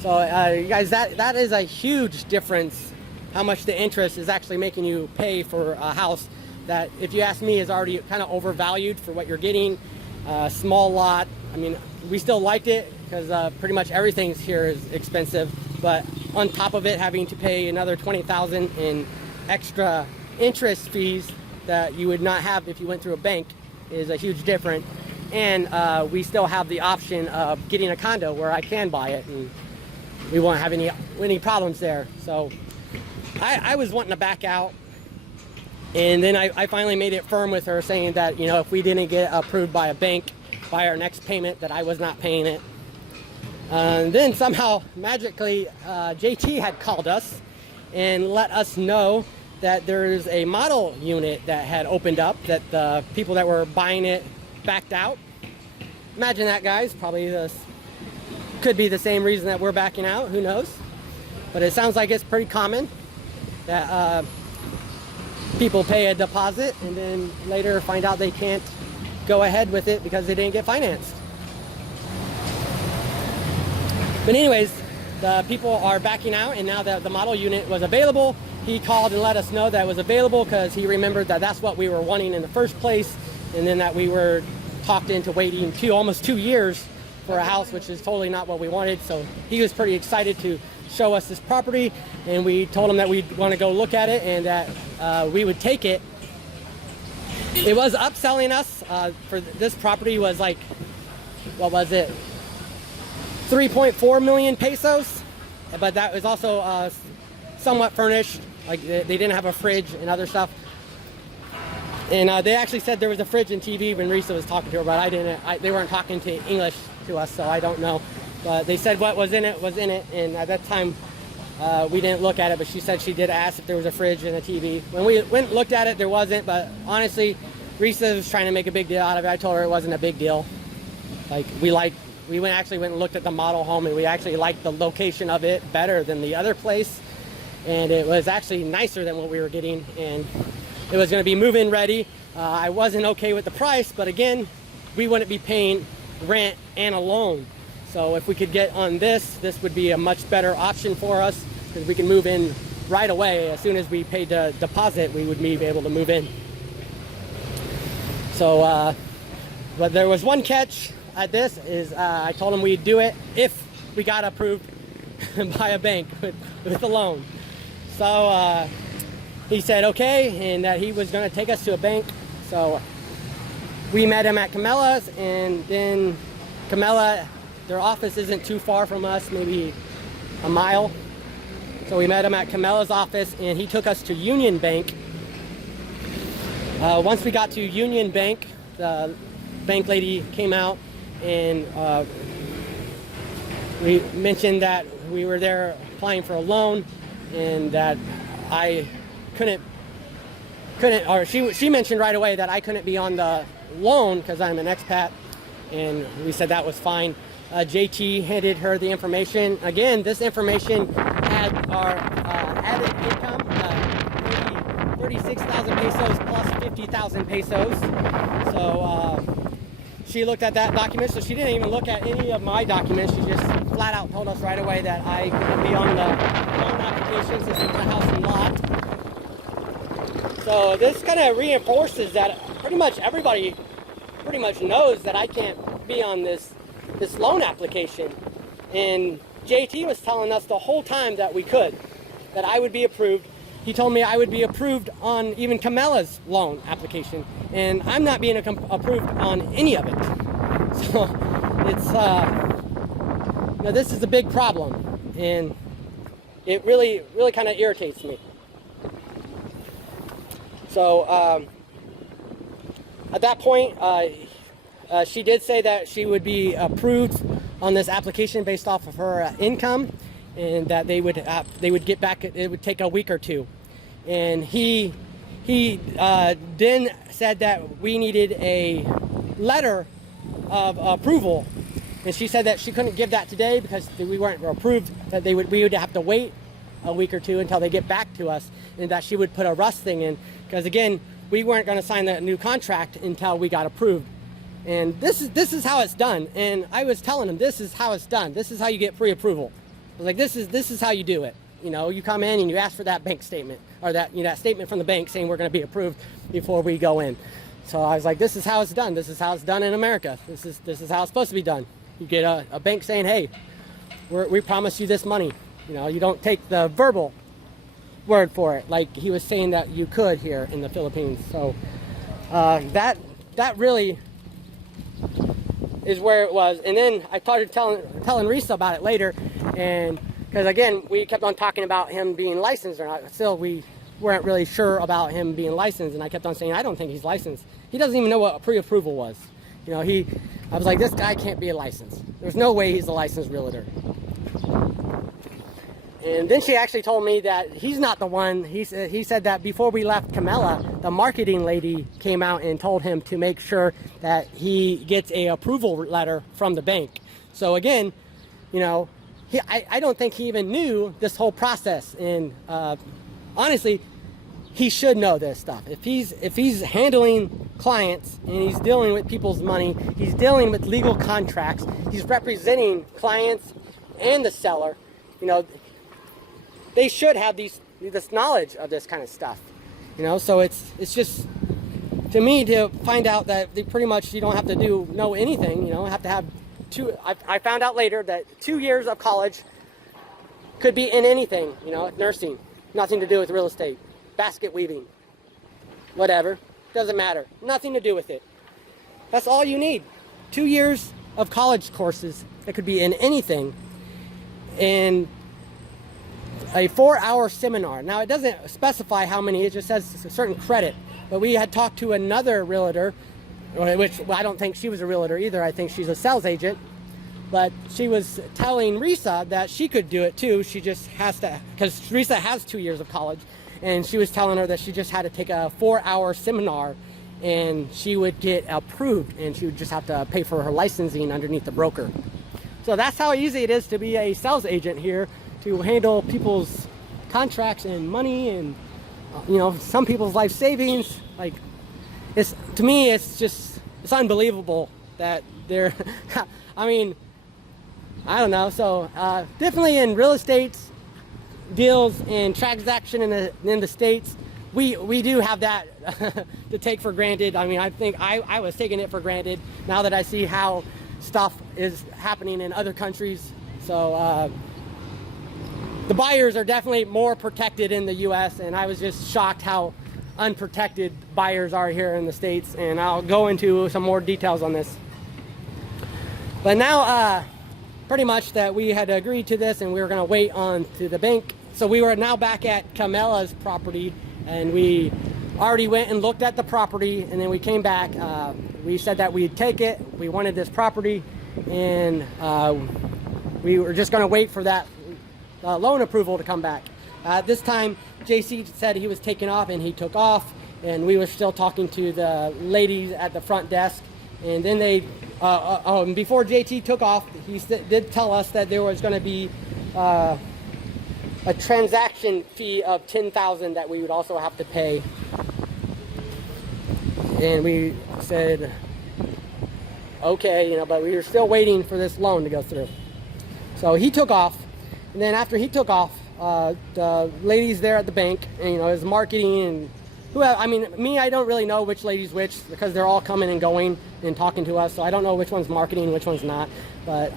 So you guys, that is a huge difference, how much the interest is actually making you pay for a house that, if you ask me, is already kind of overvalued for what you're getting. Small lot. I mean, we still liked it because pretty much everything here is expensive, but on top of it, having to pay another $20,000 in extra interest fees that you would not have if you went through a bank is a huge difference. And we still have the option of getting a condo where I can buy it, and we won't have any problems there. So I was wanting to back out, and then I finally made it firm with her, saying that, you know, if we didn't get approved by a bank by our next payment, that I was not paying it. And then somehow magically JT had called us and let us know that there's a model unit that had opened up, that the people that were buying it backed out. Imagine that, guys. Probably could be the same reason that we're backing out. Who knows? But it sounds like it's pretty common that people pay a deposit and then later find out they can't go ahead with it because they didn't get financed. But anyways, the people are backing out, and now that the model unit was available, he called and let us know that it was available because he remembered that that's what we were wanting in the first place, and then that we were talked into waiting almost 2 years for a house, which is totally not what we wanted. So he was pretty excited to show us this property, and we told him that we'd want to go look at it and that we would take it. It was upselling us for this property was like, what was it? 3.4 million pesos, but that was also somewhat furnished. Like they didn't have a fridge and other stuff. And they actually said there was a fridge and TV when Risa was talking to her, but they weren't talking to English to us, so I don't know. But they said what was in it was in it, and at that time we didn't look at it, but she said she did ask if there was a fridge and a TV. When we went and looked at it, there wasn't, but honestly, Risa was trying to make a big deal out of it. I told her it wasn't a big deal. Like we actually went and looked at the model home, and we actually liked the location of it better than the other place. And it was actually nicer than what we were getting, and it was going to be move-in ready. I wasn't okay with the price, but again, we wouldn't be paying rent and a loan. So if we could get on this would be a much better option for us, because we can move in right away. As soon as we paid the deposit, we would be able to move in. So, but there was one catch at this, is I told him we'd do it if we got approved by a bank with a loan. So he said okay, and that he was going to take us to a bank. So we met him at Camella's, and then Camella, their office isn't too far from us, maybe a mile. So we met him at Camella's office, and he took us to Union Bank. Once we got to Union Bank, the bank lady came out, and we mentioned that we were there applying for a loan, and that I couldn't, or she mentioned right away that I couldn't be on the loan because I'm an expat, and we said that was fine. JT handed her the information. Again, this information had our added income, 36,000 pesos plus 50,000 pesos. So she looked at that document, so she didn't even look at any of my documents. She just flat out told us right away that I couldn't be on the loan application since it was a house and lot. So this kind of reinforces that pretty much everybody pretty much knows that I can't be on this loan application. And JT was telling us the whole time that we could, that I would be approved. He told me I would be approved on even Camella's loan application, and I'm not being approved on any of it. So it's you know, this is a big problem, and it really kind of irritates me. So at that point, She did say that she would be approved on this application based off of her income, and that they would get back. It would take a week or two. And he then said that we needed a letter of approval, and she said that she couldn't give that today because we weren't approved. That we would have to wait a week or two until they get back to us, and that she would put a rust thing in, because again, we weren't going to sign the new contract until we got approved. And this is how it's done. And I was telling him, this is how it's done. This is how you get pre-approval. I was like, this is how you do it. You know, you come in and you ask for that bank statement, or that, that statement from the bank saying we're going to be approved before we go in. So I was like, this is how it's done. This is how it's done in America. This is how it's supposed to be done. You get a bank saying, hey, we promise you this money. You know, you don't take the verbal word for it like he was saying that you could here in the Philippines. So that really is where it was. And then I started telling Risa about it later, and because again, we kept on talking about him being licensed or not. Still, we weren't really sure about him being licensed, and I kept on saying, I don't think he's licensed. He doesn't even know what a pre-approval was. You know, I was like, this guy can't be a licensed. There's no way he's a licensed realtor. And then she actually told me that he's not the one. He said that before we left Camella, the marketing lady came out and told him to make sure that he gets a approval letter from the bank. So again, you know, I don't think he even knew this whole process. And honestly, he should know this stuff. If he's handling clients and he's dealing with people's money, he's dealing with legal contracts, he's representing clients and the seller, you know, they should have this knowledge of this kind of stuff, you know. So it's just, to me, to find out that they pretty much, you don't have to know anything, you know. Have to have I found out later that 2 years of college could be in anything, you know, nursing, nothing to do with real estate, basket weaving, whatever, doesn't matter, nothing to do with it. That's all you need. 2 years of college courses that could be in anything, and a 4-hour seminar. Now, it doesn't specify how many, it just says a certain credit. But we had talked to another realtor, which I don't think she was a realtor either. I think she's a sales agent. But she was telling Risa that she could do it too. She just has to, because Risa has 2 years of college. And she was telling her that she just had to take a 4-hour seminar and she would get approved. And she would just have to pay for her licensing underneath the broker. So that's how easy it is to be a sales agent here, to handle people's contracts and money and, you know, some people's life savings. Like, to me, it's unbelievable that they're, I mean, I don't know. So definitely in real estate deals and transaction in the States, we do have that to take for granted. I mean, I think I was taking it for granted now that I see how stuff is happening in other countries. So the buyers are definitely more protected in the U.S., and I was just shocked how unprotected buyers are here in the States, and I'll go into some more details on this. But now, pretty much that we had agreed to this, and we were going to wait on to the bank. So we were now back at Camella's property, and we already went and looked at the property, and then we came back. We said that we'd take it. We wanted this property, and we were just going to wait for that loan approval to come back. This time, JC said he was taking off, and he took off, and we were still talking to the ladies at the front desk. And then they, before JT took off, he did tell us that there was going to be a transaction fee of $10,000 that we would also have to pay. And we said, okay, you know, but we were still waiting for this loan to go through. So he took off. And then after he took off, the ladies there at the bank, and, you know, his marketing and I mean, me, I don't really know which lady's which, because they're all coming and going and talking to us. So I don't know which one's marketing, which one's not. But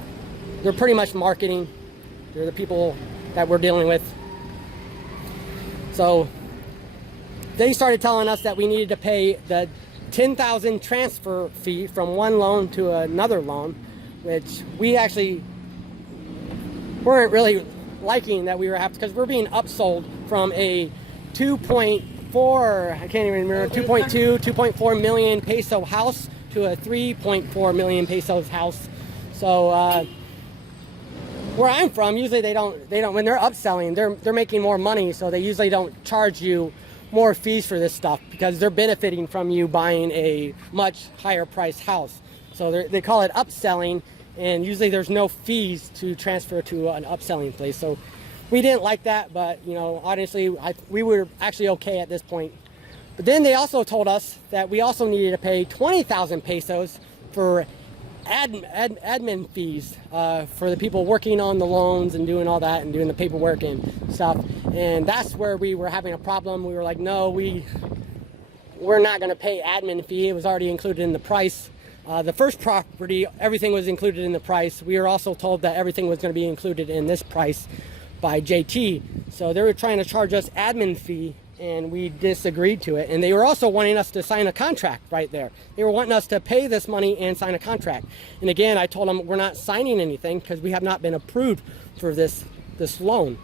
they're pretty much marketing. They're the people that we're dealing with. So they started telling us that we needed to pay the $10,000 transfer fee from one loan to another loan, which we actually weren't really liking that we were having, because we're being upsold from a 2.4 million peso house to a 3.4 million pesos house. So where I'm from, usually they don't when they're upselling, they're making more money, so they usually don't charge you more fees for this stuff because they're benefiting from you buying a much higher price house. So they call it upselling, and usually there's no fees to transfer to an upselling place. So we didn't like that, but you know, honestly, we were actually okay at this point. But then they also told us that we also needed to pay 20,000 pesos for admin fees for the people working on the loans and doing all that and doing the paperwork and stuff. And that's where we were having a problem. We were like, no, we're not going to pay admin fee. It was already included in the price. The first property, everything was included in the price. We were also told that everything was going to be included in this price by JT. So they were trying to charge us admin fee, and we disagreed to it. And they were also wanting us to sign a contract right there. They were wanting us to pay this money and sign a contract. And again, I told them we're not signing anything because we have not been approved for this loan.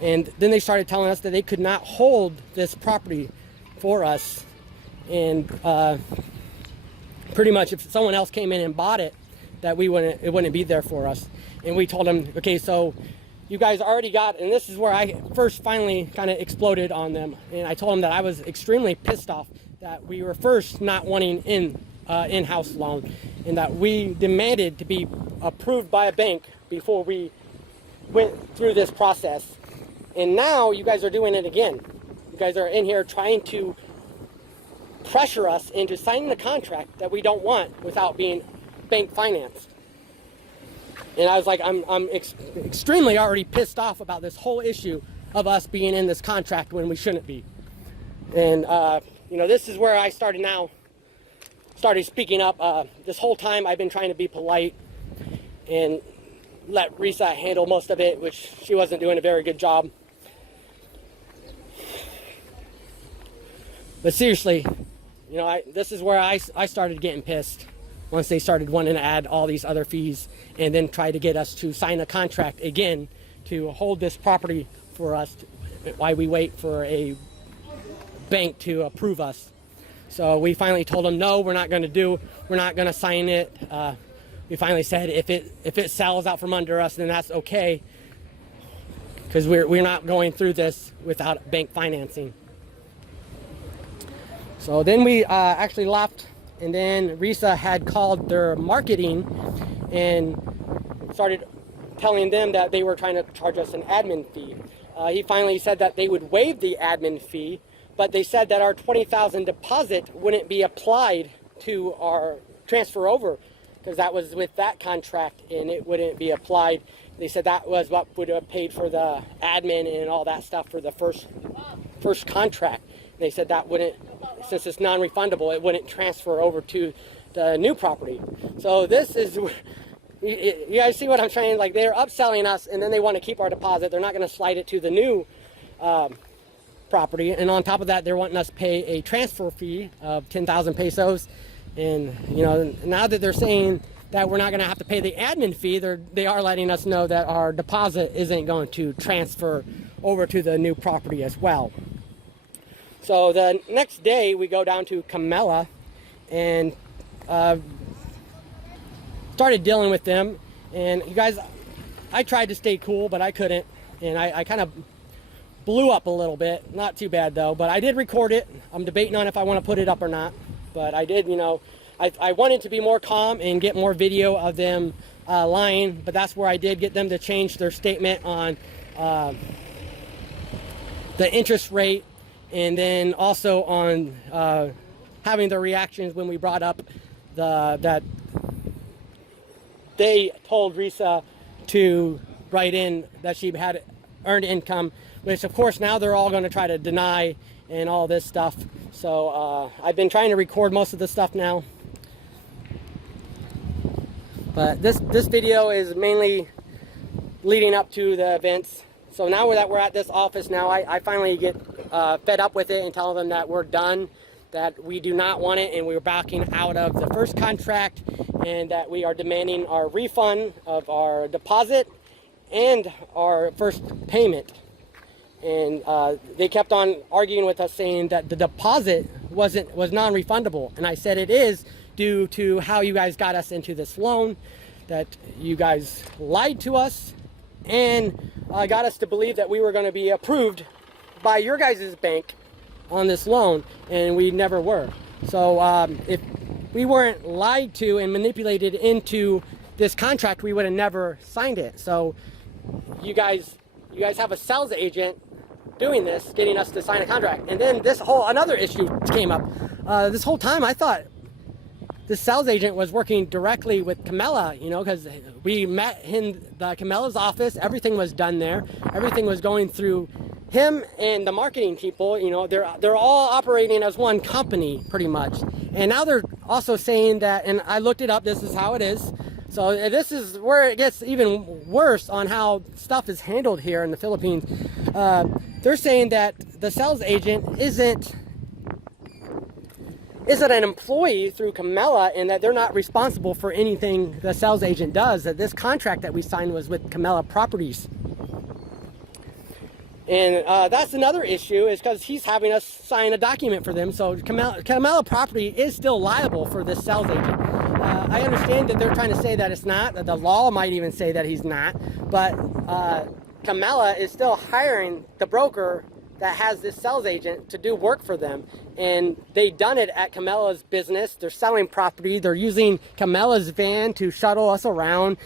And then they started telling us that they could not hold this property for us. And pretty much if someone else came in and bought it, that it wouldn't be there for us. And we told them, okay, so you guys already got, and this is where I first finally kind of exploded on them. And I told them that I was extremely pissed off that we were first not wanting in-house loan, and that we demanded to be approved by a bank before we went through this process. And now you guys are doing it again. You guys are in here trying to pressure us into signing a contract that we don't want without being bank financed. And I was like, I'm extremely already pissed off about this whole issue of us being in this contract when we shouldn't be. And you know, this is where I started speaking up. This whole time I've been trying to be polite and let Risa handle most of it, which she wasn't doing a very good job. But seriously, you know, this is where I started getting pissed. Once they started wanting to add all these other fees and then try to get us to sign a contract again to hold this property for us while we wait for a bank to approve us. So we finally told them, no, we're not going to sign it. We finally said if it sells out from under us, then that's okay, because we're not going through this without bank financing. So then we actually left. And then Risa had called their marketing and started telling them that they were trying to charge us an admin fee. He finally said that they would waive the admin fee, but they said that our 20,000 deposit wouldn't be applied to our transfer over, because that was with that contract and it wouldn't be applied. They said that was what would have paid for the admin and all that stuff for the first contract. And they said that wouldn't, since it's non-refundable, it wouldn't transfer over to the new property. So this is, you guys see what I'm saying? Like, they're upselling us, and then they want to keep our deposit. They're not going to slide it to the new property. And on top of that, they're wanting us to pay a transfer fee of 10,000 pesos. And, you know, now that they're saying that we're not going to have to pay the admin fee, they are letting us know that our deposit isn't going to transfer over to the new property as well. So the next day we go down to Camella and started dealing with them. And you guys, I tried to stay cool, but I couldn't. And I kind of blew up a little bit. Not too bad though, but I did record it. I'm debating on if I want to put it up or not. But I did, you know, I wanted to be more calm and get more video of them lying. But that's where I did get them to change their statement on the interest rate. And then also on having their reactions when we brought up that they told Risa to write in that she had earned income, which of course now they're all going to try to deny and all this stuff. So I've been trying to record most of the stuff now. But this video is mainly leading up to the events. So now that we're at this office now, I finally get fed up with it and tell them that we're done, that we do not want it, and we're backing out of the first contract, and that we are demanding our refund of our deposit and our first payment. And they kept on arguing with us, saying that the deposit was non-refundable. And I said it is, due to how you guys got us into this loan, that you guys lied to us and got us to believe that we were going to be approved by your guys' bank on this loan, and we never were. So if we weren't lied to and manipulated into this contract, we would have never signed it. So you guys have a sales agent doing this, getting us to sign a contract. And then another issue came up. This whole time I thought the sales agent was working directly with Camella, you know, because we met in Camella's office. Everything was done there. Everything was going through him and the marketing people. You know, they're all operating as one company pretty much. And now they're also saying that, and I looked it up, this is how it is. So this is where it gets even worse on how stuff is handled here in the Philippines. They're saying that the sales agent isn't an employee through Camella, and that they're not responsible for anything the sales agent does, that this contract that we signed was with Camella Properties. And that's another issue, is because he's having us sign a document for them. So Camella Property is still liable for this sales agent. I understand that they're trying to say that it's not, that the law might even say that he's not, but Camella is still hiring the broker that has this sales agent to do work for them. And they done it at Camella's business. They're selling property. They're using Camella's van to shuttle us around.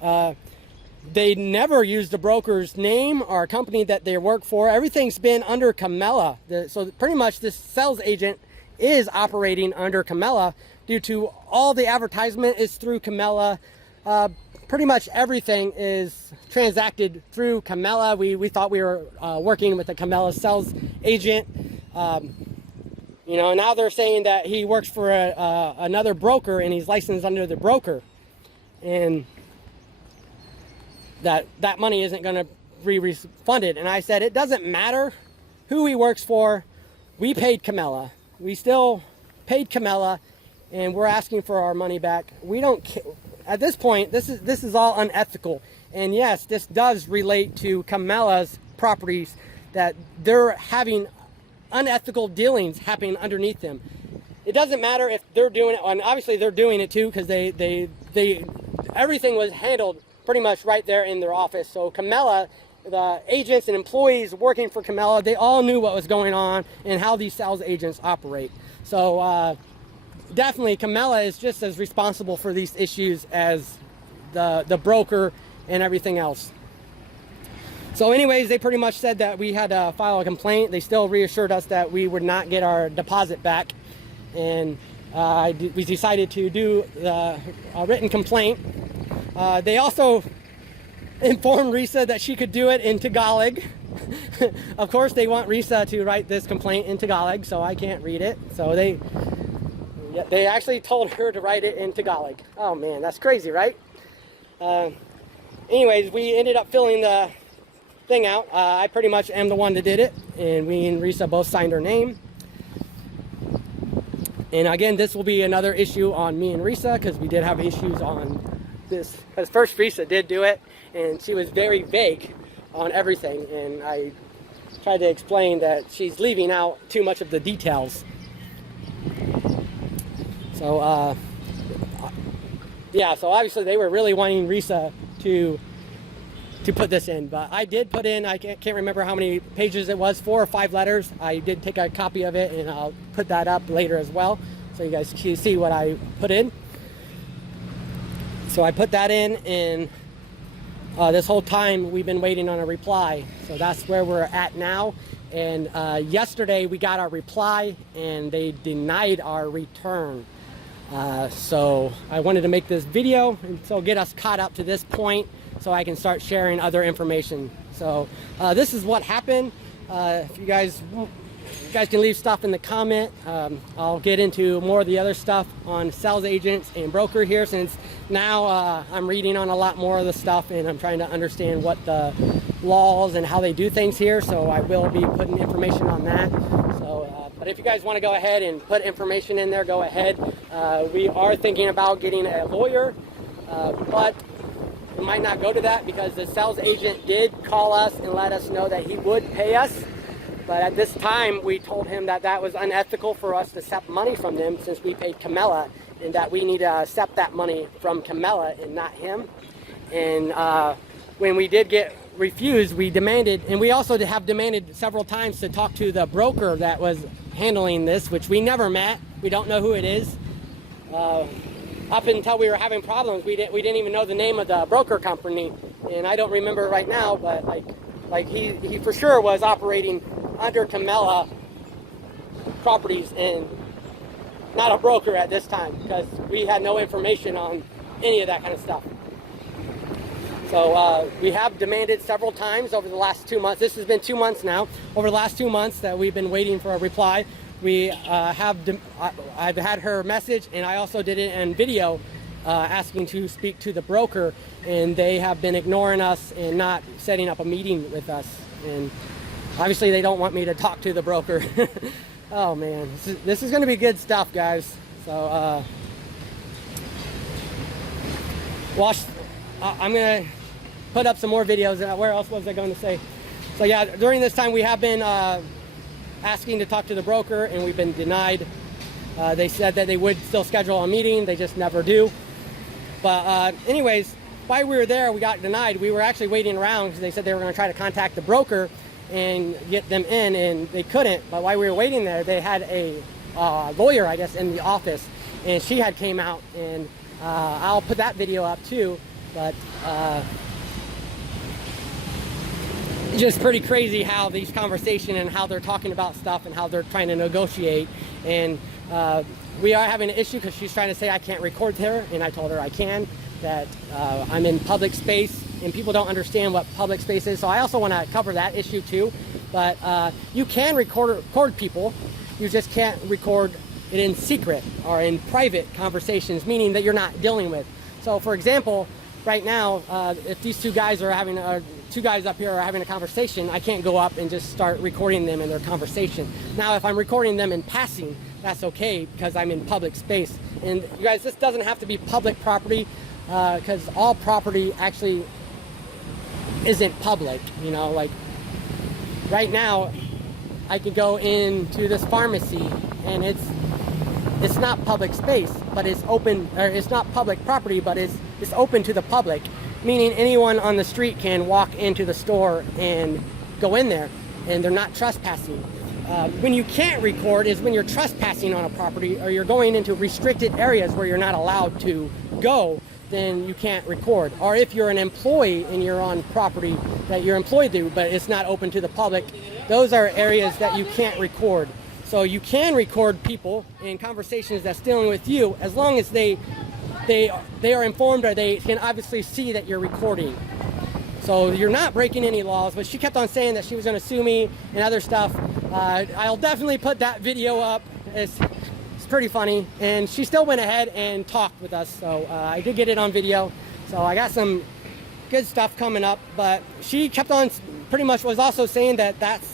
They never used the broker's name or company that they work for. Everything's been under Camella. So pretty much this sales agent is operating under Camella due to all the advertisement is through Camella. Pretty much everything is transacted through Camella. We thought we were working with a Camella sales agent. You know, now they're saying that he works for another broker and he's licensed under the broker. And that money isn't going to be refunded. And I said, it doesn't matter who he works for. We paid Camella. We still paid Camella, and we're asking for our money back. We don't care. At this point, this is all unethical. And yes, this does relate to Camella's properties, that they're having unethical dealings happening underneath them. It doesn't matter if they're doing it, and obviously they're doing it too, because they everything was handled pretty much right there in their office. So Camella, the agents and employees working for Camella, they all knew what was going on and how these sales agents operate. So definitely Camella is just as responsible for these issues as the broker and everything else. So anyways, they pretty much said that we had to file a complaint. They still reassured us that we would not get our deposit back. And we decided to do a written complaint. They also informed Risa that she could do it in Tagalog. Of course, they want Risa to write this complaint in Tagalog, so I can't read it. So they actually told her to write it in Tagalog. Oh man, that's crazy, right? Anyways, we ended up filling the thing out. I pretty much am the one that did it, and we and Risa both signed her name. And again, this will be another issue on me and Risa, because we did have issues on this. Because first Risa did do it, and she was very vague on everything, and I tried to explain that she's leaving out too much of the details. So yeah, so obviously they were really wanting Risa to put this in, but I did put in, I can't remember how many pages it was, 4 or 5 letters. I did take a copy of it, and I'll put that up later as well, so you guys can see what I put in. So I put that in, and this whole time we've been waiting on a reply. So that's where we're at now. And yesterday we got our reply, and they denied our return. So I wanted to make this video and so get us caught up to this point, so I can start sharing other information. So this is what happened. If you guys can leave stuff in the comment. I'll get into more of the other stuff on sales agents and broker here, since now I'm reading on a lot more of the stuff, and I'm trying to understand what the laws and how they do things here. So I will be putting information on that. So, but if you guys want to go ahead and put information in there, go ahead. We are thinking about getting a lawyer, but we might not go to that, because the sales agent did call us and let us know that he would pay us. But at this time, we told him that that was unethical for us to accept money from them, since we paid Camella. and that we need to accept that money from Camella and not him. And when we did get refused, we demanded, and we also have demanded several times to talk to the broker that was handling this, which we never met. We don't know who it is. Up until we were having problems, we didn't even know the name of the broker company, and I don't remember right now, but like he for sure was operating under Camella Properties and not a broker at this time, because we had no information on any of that kind of stuff. So we have demanded several times over the last 2 months. This has been 2 months now. Over the last 2 months that we've been waiting for a reply. I've had her message, and I also did it in video asking to speak to the broker, and they have been ignoring us and not setting up a meeting with us. And obviously they don't want me to talk to the broker. Oh man, this is going to be good stuff, guys. So I'm going to put up some more videos. Where else was I going to say? So yeah, during this time we have been asking to talk to the broker, and we've been denied. They said that they would still schedule a meeting, they just never do. But anyways, while we were there, we got denied. We were actually waiting around because they said they were going to try to contact the broker and get them in, and they couldn't. But while we were waiting there, they had a lawyer, I guess, in the office, and she had came out, and I'll put that video up too. But just pretty crazy how these conversations and how they're talking about stuff and how they're trying to negotiate. And we are having an issue because she's trying to say I can't record her, and I told her I can, that I'm in public space and people don't understand what public space is. So I also want to cover that issue too. But you can record people, you just can't record it in secret or in private conversations, meaning that you're not dealing with. So for example, right now, if these two guys are having two guys up here are having a conversation, I can't go up and just start recording them in their conversation. Now, if I'm recording them in passing, that's okay because I'm in public space. And you guys, this doesn't have to be public property because all property actually isn't public. You know, like right now, I could go into this pharmacy and it's not public space, but it's open, or it's not public property, but it's open to the public, meaning anyone on the street can walk into the store and go in there, and they're not trespassing. When you can't record is when you're trespassing on a property, or you're going into restricted areas where you're not allowed to go, then you can't record. Or if you're an employee and you're on property that you're employed to, but it's not open to the public, those are areas that you can't record. So you can record people in conversations that's dealing with you as long as they are informed, or they can obviously see that you're recording. So you're not breaking any laws. But she kept on saying that she was going to sue me and other stuff. I'll definitely put that video up. It's pretty funny. And she still went ahead and talked with us. So I did get it on video. So I got some good stuff coming up. But she kept on, pretty much was also saying that that's,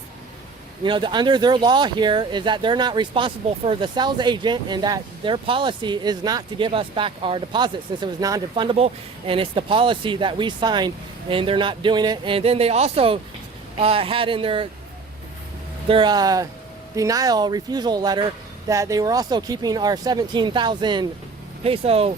you know, under their law here is that they're not responsible for the sales agent, and that their policy is not to give us back our deposit since it was non-refundable, and it's the policy that we signed, and they're not doing it. And then they also had in their denial refusal letter that they were also keeping our 17,000 peso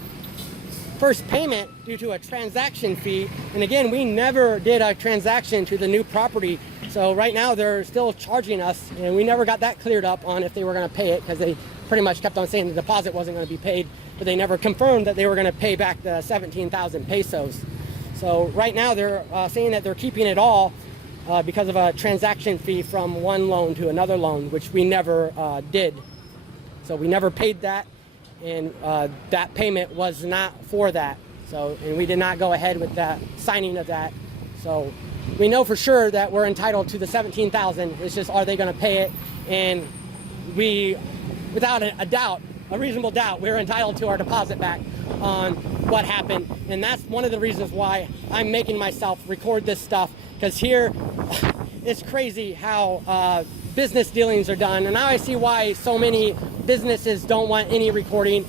first payment due to a transaction fee. And again, we never did a transaction to the new property. So right now they're still charging us, and we never got that cleared up on if they were going to pay it, because they pretty much kept on saying the deposit wasn't going to be paid, but they never confirmed that they were going to pay back the 17,000 pesos. So right now they're saying that they're keeping it all because of a transaction fee from one loan to another loan, which we never did. So we never paid that, and that payment was not for that. So, and we did not go ahead with that signing of that. So we know for sure that we're entitled to the 17,000. It's just, are they going to pay it? And we, without a doubt, a reasonable doubt, we're entitled to our deposit back on what happened. And that's one of the reasons why I'm making myself record this stuff, because here it's crazy how business dealings are done. And now I see why so many businesses don't want any recording.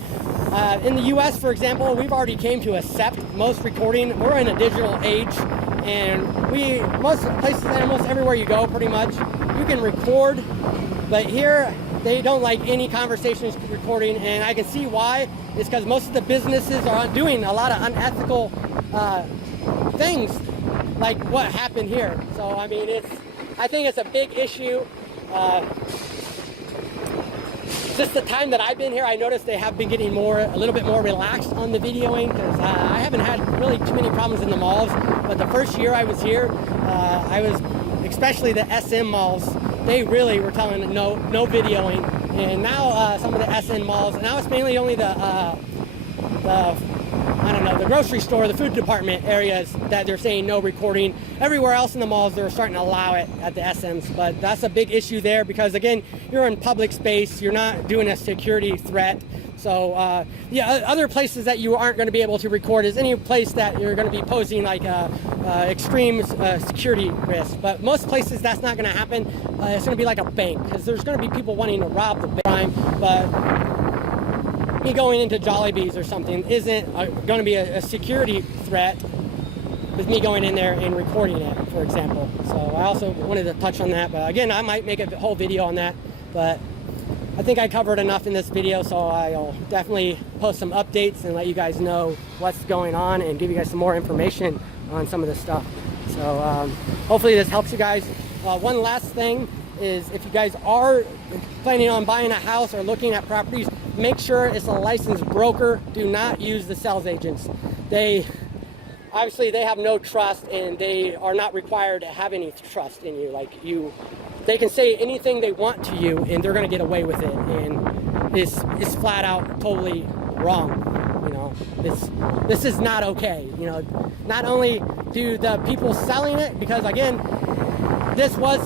In the US, for example, we've already came to accept most recording. We're in a digital age, and most places, almost everywhere you go, pretty much, you can record. But here, They don't like any conversations recording, and I can see why. It's because most of the businesses are doing a lot of unethical things, like what happened here. So I mean, I think it's a big issue. Just the time that I've been here, I noticed they have been getting a little bit more relaxed on the videoing, because I haven't had really too many problems in the malls. But the first year I was here, especially the SM malls, they really were telling no videoing. And now some of the SN malls, now it's mainly only the grocery store, the food department areas that they're saying no recording. Everywhere else in the malls, they're starting to allow it at the SMs. But that's a big issue there, because again, you're in public space, you're not doing a security threat. So yeah, other places that you aren't going to be able to record is any place that you're going to be posing like extreme security risk. But most places that's not going to happen. It's going to be like a bank, because there's going to be people wanting to rob the bank. But me going into Jollibee's or something isn't going to be a security threat with me going in there and recording it, for example. So I also wanted to touch on that. But again, I might make a whole video on that. But I think I covered enough in this video, so I'll definitely post some updates and let you guys know what's going on and give you guys some more information on some of this stuff. So hopefully this helps you guys. One last thing is, if you guys are planning on buying a house or looking at properties, make sure it's a licensed broker. Do not use the sales agents. Obviously they have no trust, and they are not required to have any trust in you. They can say anything they want to you, and they're going to get away with it. And it's flat out totally wrong. You know, this is not okay. You know, not only do the people selling it, because again, this was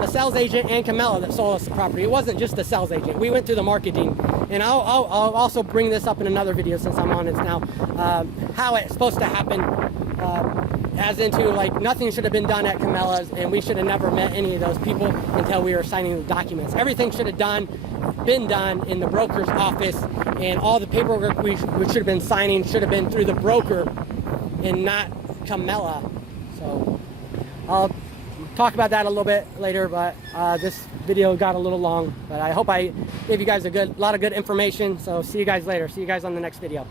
the sales agent and Camella that sold us the property. It wasn't just the sales agent. We went through the marketing, and I'll also bring this up in another video since I'm on it now. How it's supposed to happen. As into, like, nothing should have been done at Camella's, and we should have never met any of those people until we were signing the documents. Everything should have been done in the broker's office, and all the paperwork we should have been signing should have been through the broker and not Camella. So I'll talk about that a little bit later, but this video got a little long, but I hope I gave you guys a lot of good information. So see you guys later. See you guys on the next video.